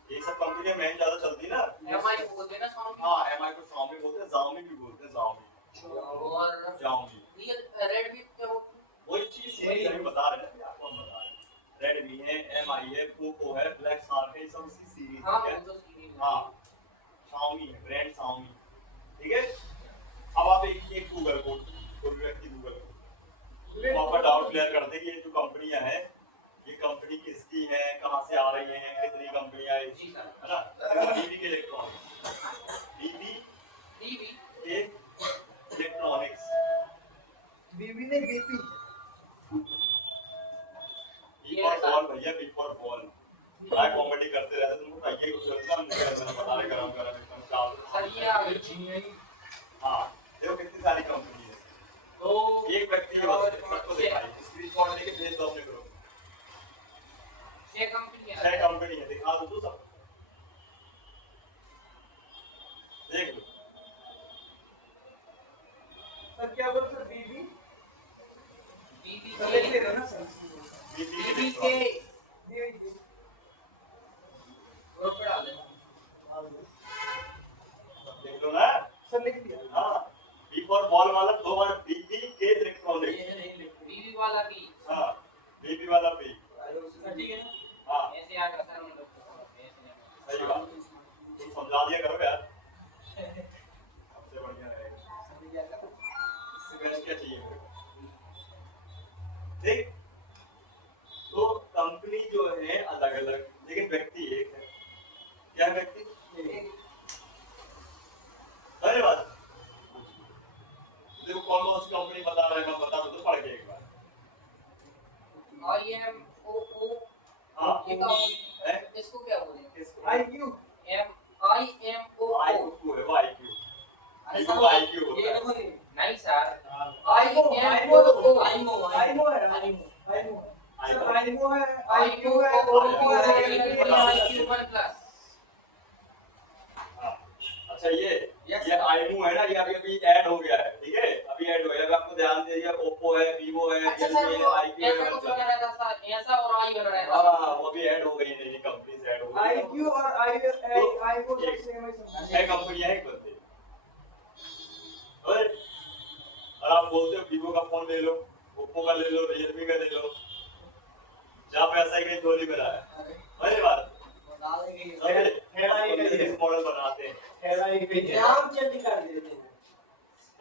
ये सब कंपनियां मेन ज्यादा चलती है ना। एमआई को बोलते हैं ना Xiaomi। हाँ, एमआई को शाओमी बोलते हैं, Xiaomi भी बोलते हैं, Xiaomi, और Xiaomi। रेडमी क्या बोलते हैं? वही चीज सीरीज अभी बता रहे हैं, आपको हम बता रहे हैं। रेडमी है, एमआई है, पोको है, ब्लैक शार्क है, ये सब इसी सीरीज हाँ है। वो तो सीरीज है। हाँ, Xiaomi है, ब्रांड Xiaomi। ठीक है, अब आप एक गूगल कोड, कोई व्यक्ति गूगल कोड तो आपका डाउट क्लियर कर दे कि ये जो कंपनियां हैं, ये कंपनी किसकी है, कहाँ से आ रही हैं, कितनी कंपनियां हैं, जी सर। है ना। बीबी के इलेक्ट्रॉनिक्स, बीबी टीवी के इलेक्ट्रॉनिक्स, बीबी ने बीपी। बी फॉर बॉल भैया, बी फॉर बॉल। क्या कॉमेडी करते रहते तुमको चाहिए कुछ चलता, मुझे बता रहे गरम गरम एकदम चावल। सर ये आ गई। हाँ, देखो कितनी सारी कंपनी है। तो एक व्यक्ति के बस सबको दिखाई, स्क्रीनशॉट लेके भेज दो अपने ग्रुप। 6 कंपनी है। 6 कंपनी है, दिखा दो तो सब देख लो। सर क्या बोल सर बीबी? बीबी सर लिख ले रहे हो ना सर? बीबी के बीबी। ग्रुप पे डाल देना। देख लो ना। सर लिख दिया। हाँ, बी फॉर बॉल वाला 2 बार बीबी के इलेक्ट्रॉनिक्स। बीबी वाला बी। हाँ, बीबी वाला बी। ठीक है ना? हाँ, ऐसे आएगा सर, हम लोग को ऐसे सही बात। तुम समझा दिया करो यार, सबसे बढ़िया रहेगा। इससे बेस्ट क्या चाहिए मेरे को? देख, तो कंपनी जो है अलग अलग, लेकिन व्यक्ति एक है। क्या व्यक्ति? अरे बात देखो, कौन कौन सी कंपनी बता रहे हैं, मैं बता दो तो पढ़ के एक बार। IMOO। हाँ, ये क्या बोलते है? हैं? इसको क्या बोलते हैं? किसको? IQ। IMOO। IQ है, वो IQ। अरे इसको सर, IQ होता है। नहीं सर। IMO IMOO। आईमो है आईमो सर, आईमो है, आईक्यू है, ओपो है, रियलमी है। IQ 1+। हाँ, अच्छा ये आईमू है ना, ये अभी अभी ऐड हो गया है। ठीक है, अभी ऐड हो गया, अभी आपको ध्यान दीजिए। ओप्पो है, वीवो है, अच्छा सर, रियलमी है, वो IQ ऐसा है, कुछ बना रहता था, ऐसा और आई बना रहता था। हाँ, वो भी ऐड हो गई, नई नई कंपनीज ऐड हो गई। आईक्यू और आईमो सब सेम है सब। 6 कंपनियां एक बंदे। और आप बोलते हो वीवो का फोन ले लो, ओप्पो का ले लो, रियलमी का ले लो, जहाँ पैसा ही कहीं झोली में रहा है। अरे बात मॉडल बनाते हैं। नाम चेंज कर देते हैं।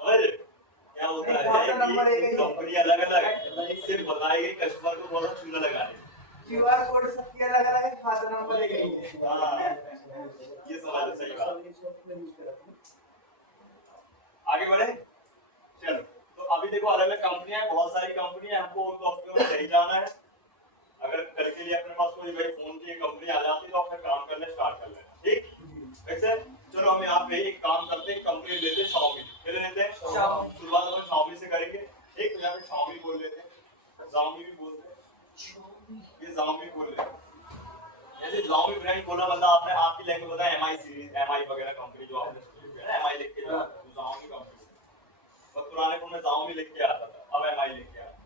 और क्या होता है कि कंपनी अलग अलग है, सिर्फ बताई गई कस्टमर को थोड़ा चूना लगाने। क्यूआर कोड सबके अलग अलग है, खाता नंबर एक ही है। हाँ, ये समझ लो, सही बात। आगे बढ़े, चलो। तो अभी देखो अलग अलग कंपनियां हैं, बहुत सारी कंपनियां, हमको उन कंपनियों में नहीं जाना है। अगर कल के लिए अपने पास कोई भाई फोन की कंपनी आ जाती है तो अपना काम करने स्टार्ट कर लें। ठीक, वैसे चलो हम यहाँ पे एक काम करते हैं, कंपनी लेते हैं Xiaomi। फिर लेते हैं शुरुआत हम Xiaomi से करेंगे। एक यहाँ पे Xiaomi बोल लेते हैं, Xiaomi भी बोलते हैं, ये Xiaomi बोल रहे हैं। जैसे Xiaomi ब्रांड बोला बंदा, आपने आपकी लैंग्वेज बताया MI सीरीज, MI वगैरह कंपनी जो आपने है ना, MI लिख के जो Xiaomi कंपनी, और पुराने फोन में Xiaomi लिख के आता था, अब MI लिख के आता है।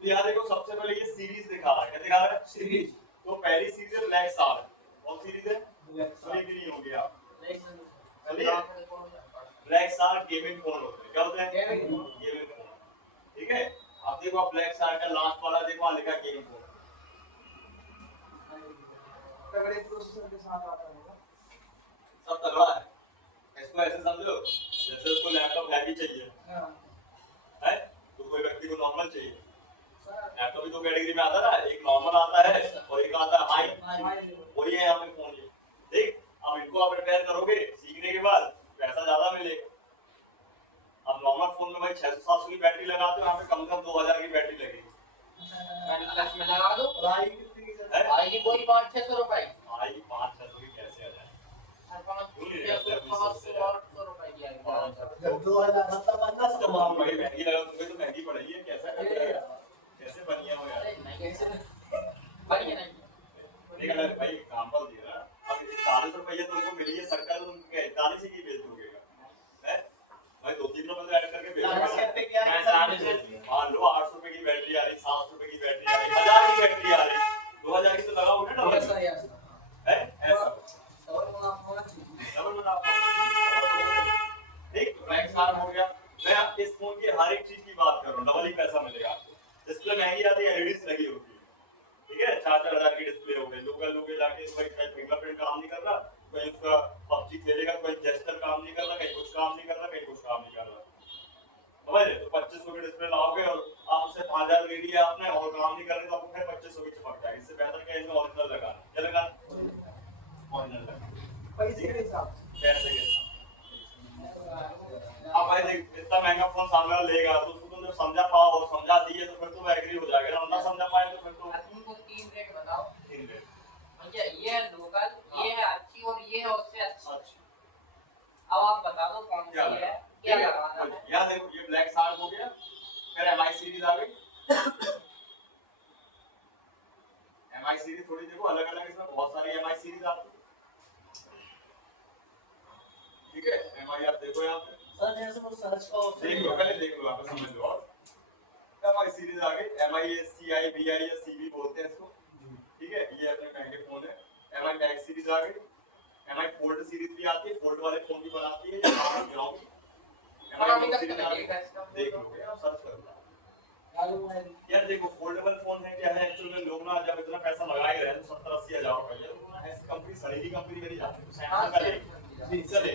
तो यहाँ देखो सबसे पहले ये सीरीज दिखा रहा है, क्या दिखा रहा है? सीरीज। तो पहली सीरीज है ब्लैक स्टार, और सीरीज है ग्रीन हो गया। ब्लैक स्टार गेमिंग फोन होते हैं, क्या होते हैं? Gaming phone. ठीक है, अब देखो आप ब्लैक स्टार का लास्ट वाला देखो, वहाँ लिखा गेमिंग फोन। तगड़े प्रोसेसर के साथ आता होगा। सब तगड़ा है, इसको ऐसे समझो जैसे उसको लैपटॉप हैवी चाहिए है, तो कोई व्यक्ति को नॉर्मल चाहिए। लैपटॉप भी तो कैटेगरी में आता है ना, एक नॉर्मल आता है और एक आता है हाई। वही है यहाँ पे फोन। ये ठीक, अब इनको आप रिपेयर करोगे, सीखने के बाद पैसा ज्यादा मिलेगा। आईफोन में भाई 600-700 की बैटरी लगाते हो, यहाँ पे कम से कम 2000 की बैटरी लगेगी। प्लस में लगा दो, और आई कितनी की सर? है? आएगी कोई 500-600 रुपए। आई 500 की कैसे आ जाए? ₹500 की आएगी आराम से। जब 2000 मतलब 1500 जब कमा आप भाई महंगी लगा तुम्हें तो महंगी पड़ेगी है, कैसा कर रहे हो यार? कैसे बनिए हो यार? अरे नहीं, बढ़िया नहीं। नहीं अगर भाई एग्जांपल दिया ना, अब 40 रुपये तो उनको मिली है, सरकार तो उनको क्या 41 ही की बेच दोगे है? भाई 2-3 रुपए तो ऐड करके बेच लाख दोगे। पे क्या है? मान लो 800 रुपए की बैटरी आ रही, 700 रुपए की बैटरी आ रही, 1000 की बैटरी आ रही, 2000 की तो लगाओ ना डबल ऐसा ही ऐसा। है ऐसा और मुनाफा होना चाहिए। डबल मुनाफा। ठीक ब्लैक स्टार हो गया। मैं आप इस फोन की हर एक चीज की बात कर रहा हूँ, डबल ही पैसा मिलेगा आपको। डिस्प्ले महंगी आती है, एलईडी लगी होती है, ठीक है, 4-4 हजार की डिस्प्ले हो गई। लोग जाके कोई फिंगरप्रिंट काम नहीं कर रहा, कोई उसका पबजी खेलेगा, कोई जेस्चर काम नहीं कर रहा, कहीं कुछ काम नहीं कर रहा, कहीं कुछ काम नहीं कर रहा, समझ रहे? तो 2500 की डिस्प्ले लाओगे और आप उससे 5000 ले लिया आपने और काम नहीं कर रहे तो आपको फिर 2500 की चिपक जाएगी। इससे बेहतर क्या है, इसमें ओरिजिनल लगाना। क्या लगाना? ओरिजिनल लगाना, पैसे के हिसाब से। पैसे के साथ। अब भाई देख, इतना महंगा फोन सामने वाला लेगा तो उसको तुम जब समझा पाओ और समझा दिए तो फिर तो एग्री हो जाएगा ना, ना समझा पाए तो फिर तो तुमको 3 रेट बताओ। 3 रेट। भैया ये है लोकल, ये है अच्छी और ये है उससे अच्छी। अच्छा अब आप बता दो कौन सी क्या है, क्या लगाना है। यहाँ देखो, ये ब्लैक शार्क हो गया, फिर एमआई सीरीज आ गई। एमआई सीरीज थोड़ी देखो अलग अलग, इसमें बहुत सारी एमआई सीरीज आती है, ठीक है। एमआई आप देखो यहाँ पे, सर जैसे वो सर्च का ऑप्शन देख लो, पहले देख लो, आप समझ लो। और एमआई सीरीज आ गई, एमआई सीआई बीआई या सीबी बोलते हैं इसको, ठीक है। ये अपने महंगे फोन है। एमआई मैक्स सीरीज आ गई, एमआई फोल्ड सीरीज भी आती है, फोल्ड वाले फोन भी बनाती है, या नॉर्मल गिराओ एमआई सीरीज आ गई, देख लो यार, सर्च कर लो यार। देखो फोल्डेबल फोन है क्या है एक्चुअली में, लोग ना जब इतना पैसा लगा ही रहे हैं तो 70-80 हजार रुपए, ऐसी कंपनी सड़ेगी कंपनी में नहीं जाती, सैमसंग का ले चले,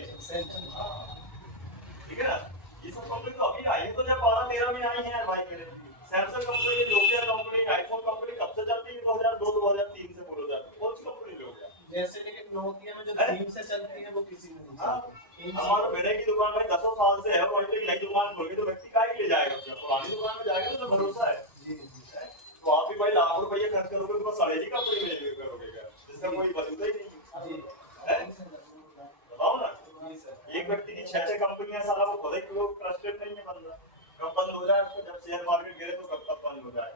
ठीक है ना। ये सब कंपनी तो अभी आई है, तो जब 12-13 में आई है यार भाई मेरे। Samsung company, Nokia company, iPhone company कब से चलती है? 2002-2003 से बोलो जाती है, कौन सी कंपनी लोग यार? जैसे लेकिन नोकिया में जो थीम से चलती है वो किसी में नहीं हाँ, चलती। हमारा बेटे की दुकान भाई 10 साल से है, और एक नई दुकान खोल के तो व्यक्ति काहे के लिए जाएगा? उसका पुरानी दुकान में जाएगा तो भरोसा है। जी है? तो आप भी भाई लाख रुपए खर्च करोगे तो बस सड़ेगी कंपनी में नहीं करोगे क्या, जिसका कोई वजूद ही नहीं जी है। बताओ ना, जी सर। एक व्यक्ति की 6 कंपनियां, साला वो खुद ही लोग ट्रस्टेड नहीं है बंदा, कब बंद हो जाए उसको, जब शेयर मार्केट गिरे तो कब बंद हो जाए।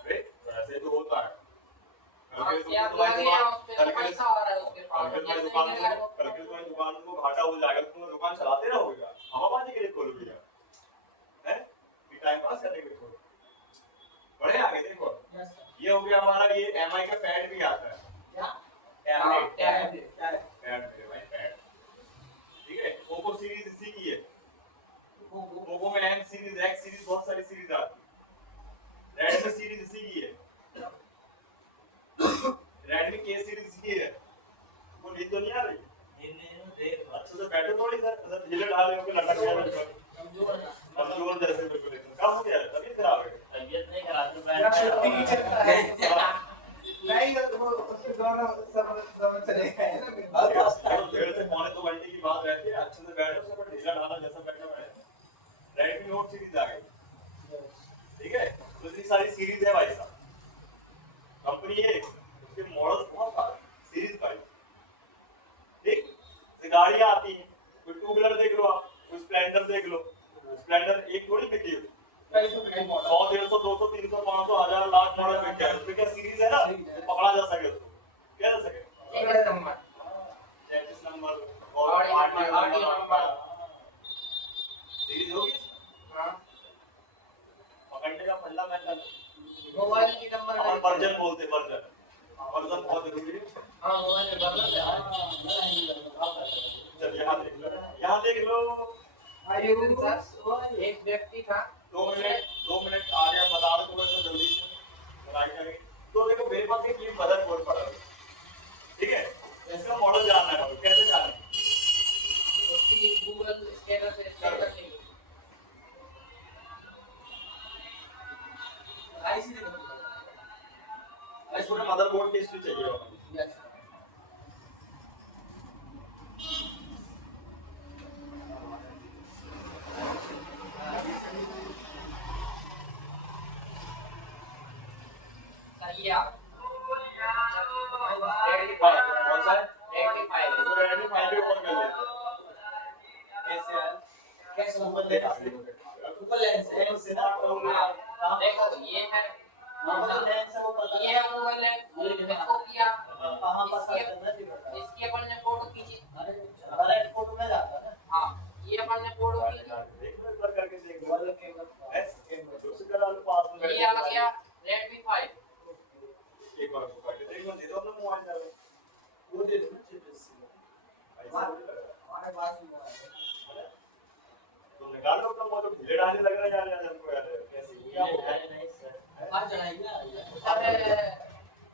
अरे तो ऐसे तो होता है। कल के तुम्हारी दुकान को घाटा हो जाएगा, तुम दुकान चलाते रहोगे, हवाबाजी के लिए खोलोगे क्या? है टाइम पास करने के लिए खोलो। बढ़े आगे देखो, ये हो गया हमारा, ये एमआई का पैड भी आता है, हाँ, पैड मेरे भाई पैड, ठीक है। पोको सीरीज इसी की है, पोको में एम सीरीज, एक्स सीरीज, बहुत सारी सीरीज आती है। रेडमी सीरीज इसी की है, रेडमी के सीरीज इसी की है। वो नींद तो नहीं आ रही? अच्छे से बैठो थोड़ी सर, ढीले ढाले होकर लटक गया बिल्कुल, कमजोर जैसे बिल्कुल एकदम। क्या हो गया है? तबीयत खराब है? तबीयत नहीं खराब तो या छुट्टी ही चलता है। नहीं तो वो उसके द्वारा सब चलेगा। डेढ़ से पौने 2 घंटे की बात रहती है, अच्छे से बैठो, सब ढीला ढाला जैसा बैठना बैठे। रेडमी नोट सीरीज आ गई, ठीक है। तो इतनी सारी सीरीज है भाई साहब, कंपनी है, उसके मॉडल्स बहुत सारे, सीरीज का, ठीक। गाड़ियां आती हैं, कोई 2 व्हीलर देख लो आप, कोई स्प्लेंडर देख लो। स्प्लेंडर एक थोड़ी बिकी है, 100, 150, 200, 300, 500, 1000, लाख मॉडल बिक है। उसमें क्या सीरीज है ना, तो पकड़ा जा सके उसको, क्या जा सके 33 नंबर 33 नंबर और और आरटीओ नंबर सीरीज होगी। हाँ पकड़ने का फंडा मैं कर, मोबाइल की नंबर और वर्जन बोलते, वर्जन बहुत जरूरी है। हाँ मोबाइल में बदल चल यहाँ देख लो। एक व्यक्ति था 2 मिनट आ गया, बता दो थोड़ा सा जल्दी से बताई जाएगी। तो देखो मेरे पास एक ये मदरबोर्ड पड़ा है, ठीक है। इसका मॉडल जानना है, कैसे जानना है? उसकी गूगल स्कैनर से स्कैन करके इस पूरे मदरबोर्ड की हिस्ट्री चाहिए होगा। यस किया Redmi 5 कौन सा है? Redmi 5 तो Redmi 5 भी ओपन कर लेते हैं। कैसे यार कैसे ओपन ले सकते हो। गूगल लेंस है से ना करूंगा आप देखो ये है गूगल लेंस है वो पता ये है गूगल लेंस इसको किया कहां पर सर्च करना चाहिए इसकी अपन ने फोटो खींची डायरेक्ट फोटो में जाता है ना हाँ ये अपन ने फोटो खींची देख लो एक बार करके देख लो। वाला केबल ऐसे दूसरी करा लो पास में। ये आ गया Redmi 5 एक बार उसको करके देख लो, दे दो अपना मोबाइल चालू। वो दे दो ना चिप से ऐसा नहीं लगेगा। हमारे पास भी मोबाइल है तो निकाल लो अपना मोबाइल, तो ढीले ढाले लग रहा है यार हमको यार, कैसे क्या हो गया? नहीं सर आज चलाइए अरे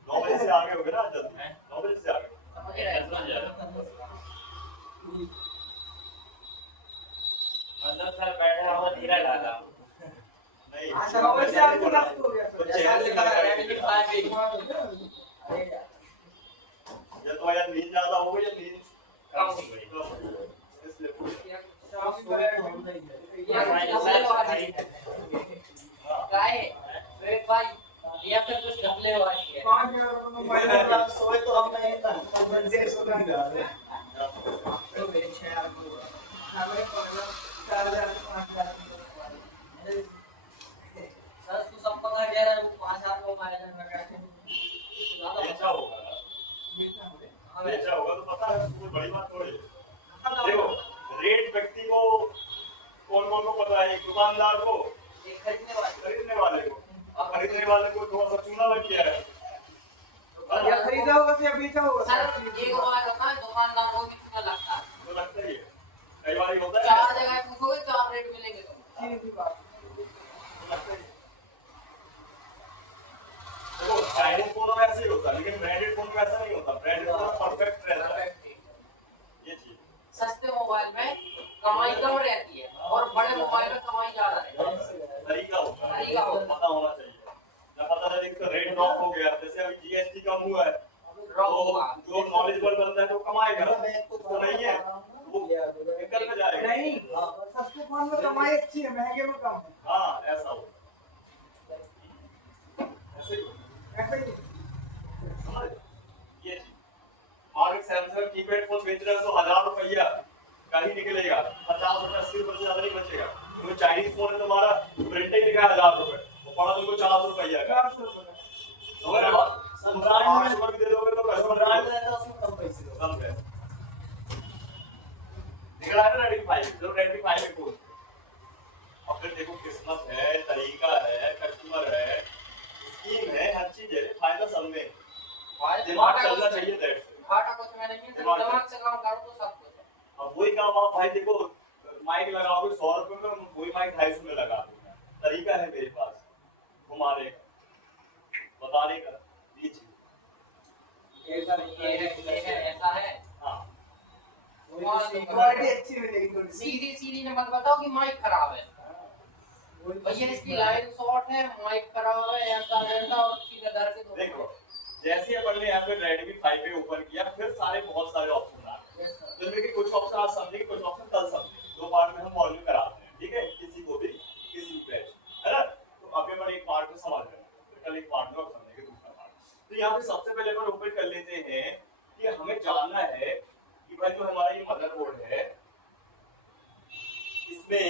9 बजे से आगे हो गए ना जल्दी, 9 बजे से आगे। समझ रहे हैं मतलब सर बैठा हुआ धीरा डाला नहीं अच्छा 9 बजे से आगे तो रात हो गया तो चेहरे से लगा Redmi 5 भी अरे यार या तो यार नींद ज्यादा हो गई या नींद कम हो गई। कम हो गई। इसलिए गाय विवेक भाई ये फिर कुछ घपले हुआ है 5 मिनट में मोबाइल में सोए तो हम नहीं था अपन से सो रहा है तो मेरे शहर को हमें पहला 4000 5000 सर तो सब पता कह रहा है वो 5,000 मोबाइल में करते हैं बेचा होगा, मिलता मुझे बेचा होगा तो पता है, कोई बड़ी बात थोड़ी है। देखो रेट व्यक्ति को कौन कौन को पता है, एक दुकानदार को, ये खरीदने वाले खरीदने वाले को, और खरीदने वाले को थोड़ा सा चूना लग गया है। या खरीदा होगा या बेचा होगा सर एक मोबाइल होता है दुकानदार को भी कितना लगता है तो लगता ही है, कई बार ये होता है चार जगह पूछोगे 4 रेट मिलेंगे तुमको सीधी बात तो लगता ही है। देखो चाइनीज फोन में ऐसे ही होता है, लेकिन ब्रांडेड फोन में ऐसा नहीं होता, ब्रांडेड फोन परफेक्ट रहता है ये चीज। सस्ते मोबाइल में कमाई कम रहती है और बड़े मोबाइल में कमाई ज्यादा है तरीका होता है, तरीका होता है। पता होना चाहिए। जब पता चले कि रेट ड्रॉप हो गया, जैसे अभी जीएसटी कम हुआ है, ड्रॉप तो होगा जो नॉलेजेबल बंदा है वो कमाएगा, तो नहीं है वो निकल में जाएगा। नहीं सस्ते फोन में कमाई अच्छी है महंगे में कम है हाँ ऐसा हो, ऐसे ही होता है। ऐसा ही समझ? ये चीज और एक सैमसंग कीपैड फोन बेच रहा है तो 1000 रुपया का ही निकलेगा, 50 रुपये 80 रुपये से ज्यादा नहीं बचेगा। वो चाइनीज फोन है तुम्हारा प्रिंट ही लिखा है 1000 रुपये, वो पड़ा तुमको 400 रुपया का। 400 रुपए समझ रहे हो? ब्रांड में 800 रुपये भी दे दोगे तो कस्टमर ब्रांड रहता है उसमें कम पैसे होगा कम है। निकला है ना Redmi 5, जो Redmi 5 में कोड। अब फिर देखो किस्मत है, तरीका है, कस्टमर है, स्कीम है, हर चीज है, फायदा सब में। दिमाग चलना चाहिए दैट से। घाटा कुछ में नहीं है दिमाग से काम करो तो सब कुछ है अब वही काम आप भाई देखो, माइक लगाओगे 100 रुपए में, वही माइक 250 में लगा दूंगा। तरीका है मेरे पास घुमाने का, बताने का, ये चीज। ऐसा है हाँ क्वालिटी अच्छी मिलेगी थोड़ी सी सीधी ने मत बताओ कि माइक खराब है भैया इसकी लाइन शॉर्ट है माइक खराब है ऐसा वैसा और सीधा डर के दो देखो जैसे अपन ने यहाँ पे Redmi 5 पे ओपन किया, फिर बहुत सारे ऑप्शन आ गए, जिनमें कि कुछ ऑप्शन आज समझे, कुछ ऑप्शन कल समझे। 2 पार्ट में हम मॉडल कराते हैं, ठीक है, किसी को भी किसी बैच, है ना। तो अभी अपन एक पार्ट में समझ रहे हैं, फिर कल एक पार्ट में और समझेंगे दूसरा पार्ट। तो यहाँ पे सबसे पहले अपन ओपन कर लेते हैं कि हमें जानना है कि भाई जो हमारा ये मदरबोर्ड है, इसमें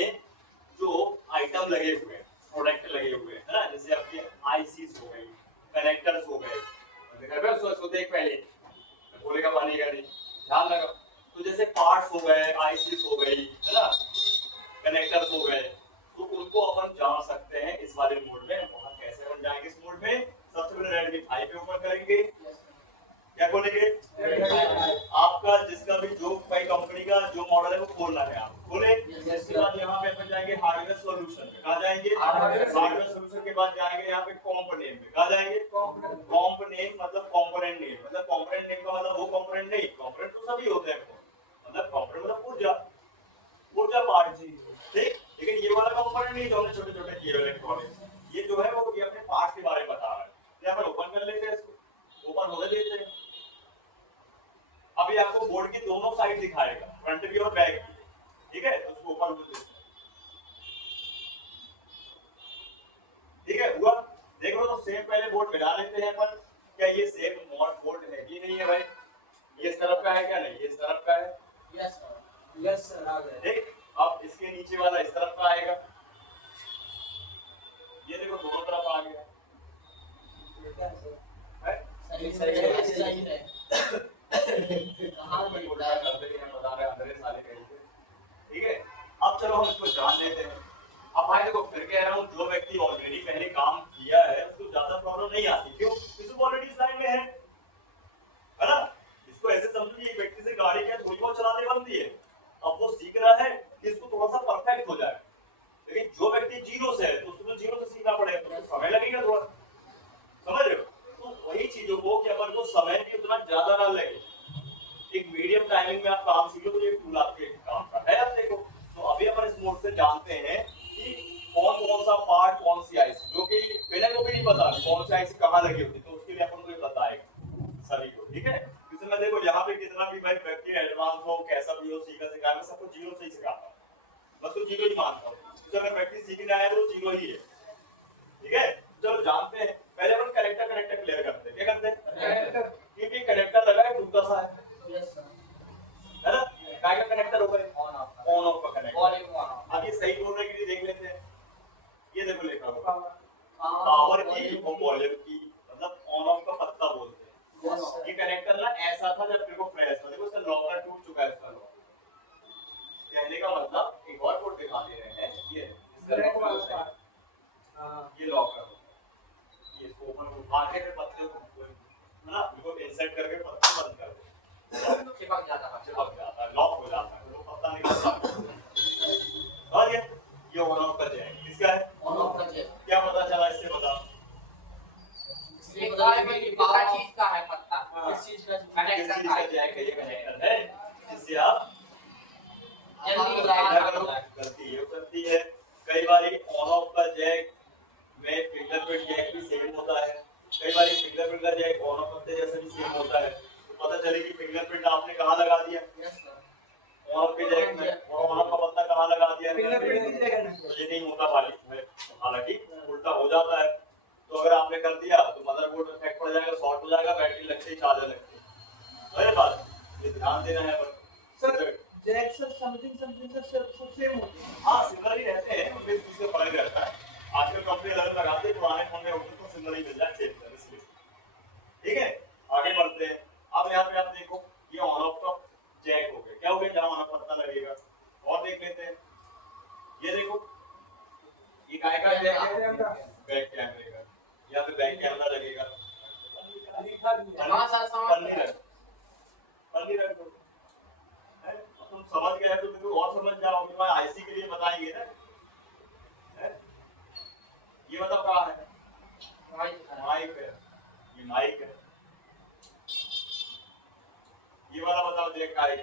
जो आइटम लगे हुए हैं, प्रोडक्ट लगे हुए हैं, है ना, जैसे आपकी आईसीस हो गई, कनेक्टर्स हो गए, उसको देख पहले बोलेगा पानी का नहीं, ध्यान लगा। तो जैसे पार्ट्स हो गए, आईसीस हो गई, है ना, कनेक्टर्स हो गए, तो उनको अपन जान सकते हैं इस वाले मोड में। वहां कैसे अपन जाएंगे इस मोड में? सबसे पहले Redmi 5 पे ओपन करेंगे, क्या खोलेंगे? आपका जिसका भी जो भाई कंपनी का जो मॉडल है वो खोलना है, आप खोले। इसके बाद यहाँ पे अपन जाएंगे हार्डवेयर सॉल्यूशन पे, कहाँ जाएंगे? हार्डवेयर सॉल्यूशन के बाद जाएंगे यहाँ पे कंपोनेंट पे, कहाँ जाएंगे? कंपोनेंट मतलब कंपोनेंट नेम, मतलब कंपोनेंट नेम का मतलब वो कंपोनेंट नहीं, कंपोनेंट तो सभी होते हैं, मतलब कंपोनेंट मतलब ऊर्जा पार्ट जी, ठीक। लेकिन ये वाला कंपोनेंट नहीं जो हमने छोटे छोटे किए हुए इलेक्ट्रॉनिक्स, ये जो है वो ये अपने पार्ट्स के बारे में बता रहा है। यहाँ पर ओपन कर लेते हैं, इसको ओपन होने देते हैं। अभी आपको बोर्ड की दोनों साइड दिखाएगा, फ्रंट भी और बैक भी, ठीक है। तो उसको ओपन होने देते हैं, ठीक है, हुआ। देख लो तो सेम पहले बोर्ड मिला लेते हैं अपन, ठीक, अब इसके नीचे वाला इस तरफ का आएगा, ये देखो दोनों तरफ आ गया है? सही है। कहाँ कोई उल्टा कर दे, हम बता रहे हैं अंदर साले कहेंगे। ठीक है, अब चलो हम इसको जान लेते हैं। अब भाई देखो फिर कह रहा हूँ, जो व्यक्ति ऑलरेडी पहले काम किया है उसको ज्यादा प्रॉब्लम नहीं आती, क्यों? इसको ऑलरेडी इस लाइन में है ना? इसको ऐसे समझो कि एक व्यक्ति से गाड़ी क्या थोड़ी बहुत चलाने बनती है, अब वो सीख रहा है कि इसको थोड़ा सा परफेक्ट हो जाए, लेकिन जो व्यक्ति जीरो से है तो उसको तो जीरो से सीखना पड़ेगा, तो समय लगेगा थोड़ा, समझ रहे हो? तो वही चीजों को कि अपन को समय भी उतना ज्यादा ना लगे, एक मीडियम टाइमिंग में आप काम सीख लो, तो ये टूल आपके काम का है। अब देखो, तो अभी अपन इस मोड से जानते हैं कि कौन कौन सा पार्ट, कौन सी आईसी, जो कि पहले को भी नहीं पता कौन सी आईसी कहाँ लगी होती, तो उसके लिए अपन को ये बताएगा सभी को। ठीक है, इसमें देखो यहाँ पे कितना भी भाई व्यक्ति एडवांस हो, कैसा भी हो, सीखा सिखा, मैं सबको जीरो से ही सिखाता हूँ, बस तो जीरो ही मानता हूँ, तो अगर व्यक्ति सीखने आया तो जीरो ही है। ठीक है, चलो जानते हैं, पहले अपन कनेक्टर क्लियर करते हैं। क्या करते हैं? क्योंकि कनेक्टर लगा है टूटा सा है ना, काय का कनेक्टर होगा, ऑन ऑफ का कनेक्टर। अब ये सही बोलने के लिए देख लेते हैं, ये देखो लिखा होगा पावर की और वॉल्यूम की, मतलब ऑन ऑफ का पत्ता बोलते हैं। ये कनेक्टर ना ऐसा था जब मेरे को फ्रेश था, देखो इसका लॉकर टूट चुका है, इसका लॉक, कहने का मतलब एक और कोड दिखा दे रहे हैं, ये इसका लॉकर, ये लॉकर, ये इसको ओपन उठा के फिर पत्ते को है ना, इसको इंसर्ट करके पत्ता बंद कर दो, चिपक जाता है, लॉक हो जाता है, वो पत्ता निकलता है। और ये ऑन ऑफ कर जाएगा, किसका है? ऑन ऑफ कर दिया। क्या पता चला इससे? बता, इसलिए बता रहे कि कितना चीज का है पत्ता, किस चीज का कनेक्टर का जैक है, ये कनेक्टर है जिससे आप जल्दी गलती ये हो सकती है। कई बार ऑन ऑफ का जैक में फिंगरप्रिंट जैक भी सेम होता है, कई बार फिंगरप्रिंट का जैक ऑन ऑफ करते जैसे भी सेम होता है, तो पता चले कि फिंगरप्रिंट आपने कहाँ लगा दिया, ऑन ऑफ के जैक में, और ऑन ऑफ का पत्ता कहाँ लगा दिया, फिंगरप्रिंट की जगह तो ये नहीं होता वाली, हालांकि उल्टा हो जाता है। तो अगर आपने कर दिया तो मदरबोर्ड इफेक्ट पड़ जाएगा, शॉर्ट हो जाएगा, बैटरी लगते ही चार्जर लगती है। अरे बात ये ध्यान देना है sir, jack sir something sir सब सेम होते हैं। हाँ सिमिलर ही रहते हैं, उनमें चीज से फर्क रहता है। आजकल कंपनी अलग लगाती है, पुराने फोन में होते तो सिमिलर ही मिल जाए, चेक कर इसलिए। ठीक है, आगे बढ़ते हैं। अब यहाँ पे आप देखो, ये ऑन ऑफ का जैक हो गया, क्या हो गया, जहाँ ऑन ऑफ पत्ता लगेगा। और देख लेते हैं, ये देखो, ये काय का जैक है, बैक कैमरे का, या फिर बैक कैमरा लगेगा, पन्नी रख दो। तुम समझ गए तो देखो और समझ जाओगे, मैं आईसी के लिए बताएंगे ना, ये मतलब कहाँ है, माइक है, ये माइक है, ये वाला बताओ जैक का है।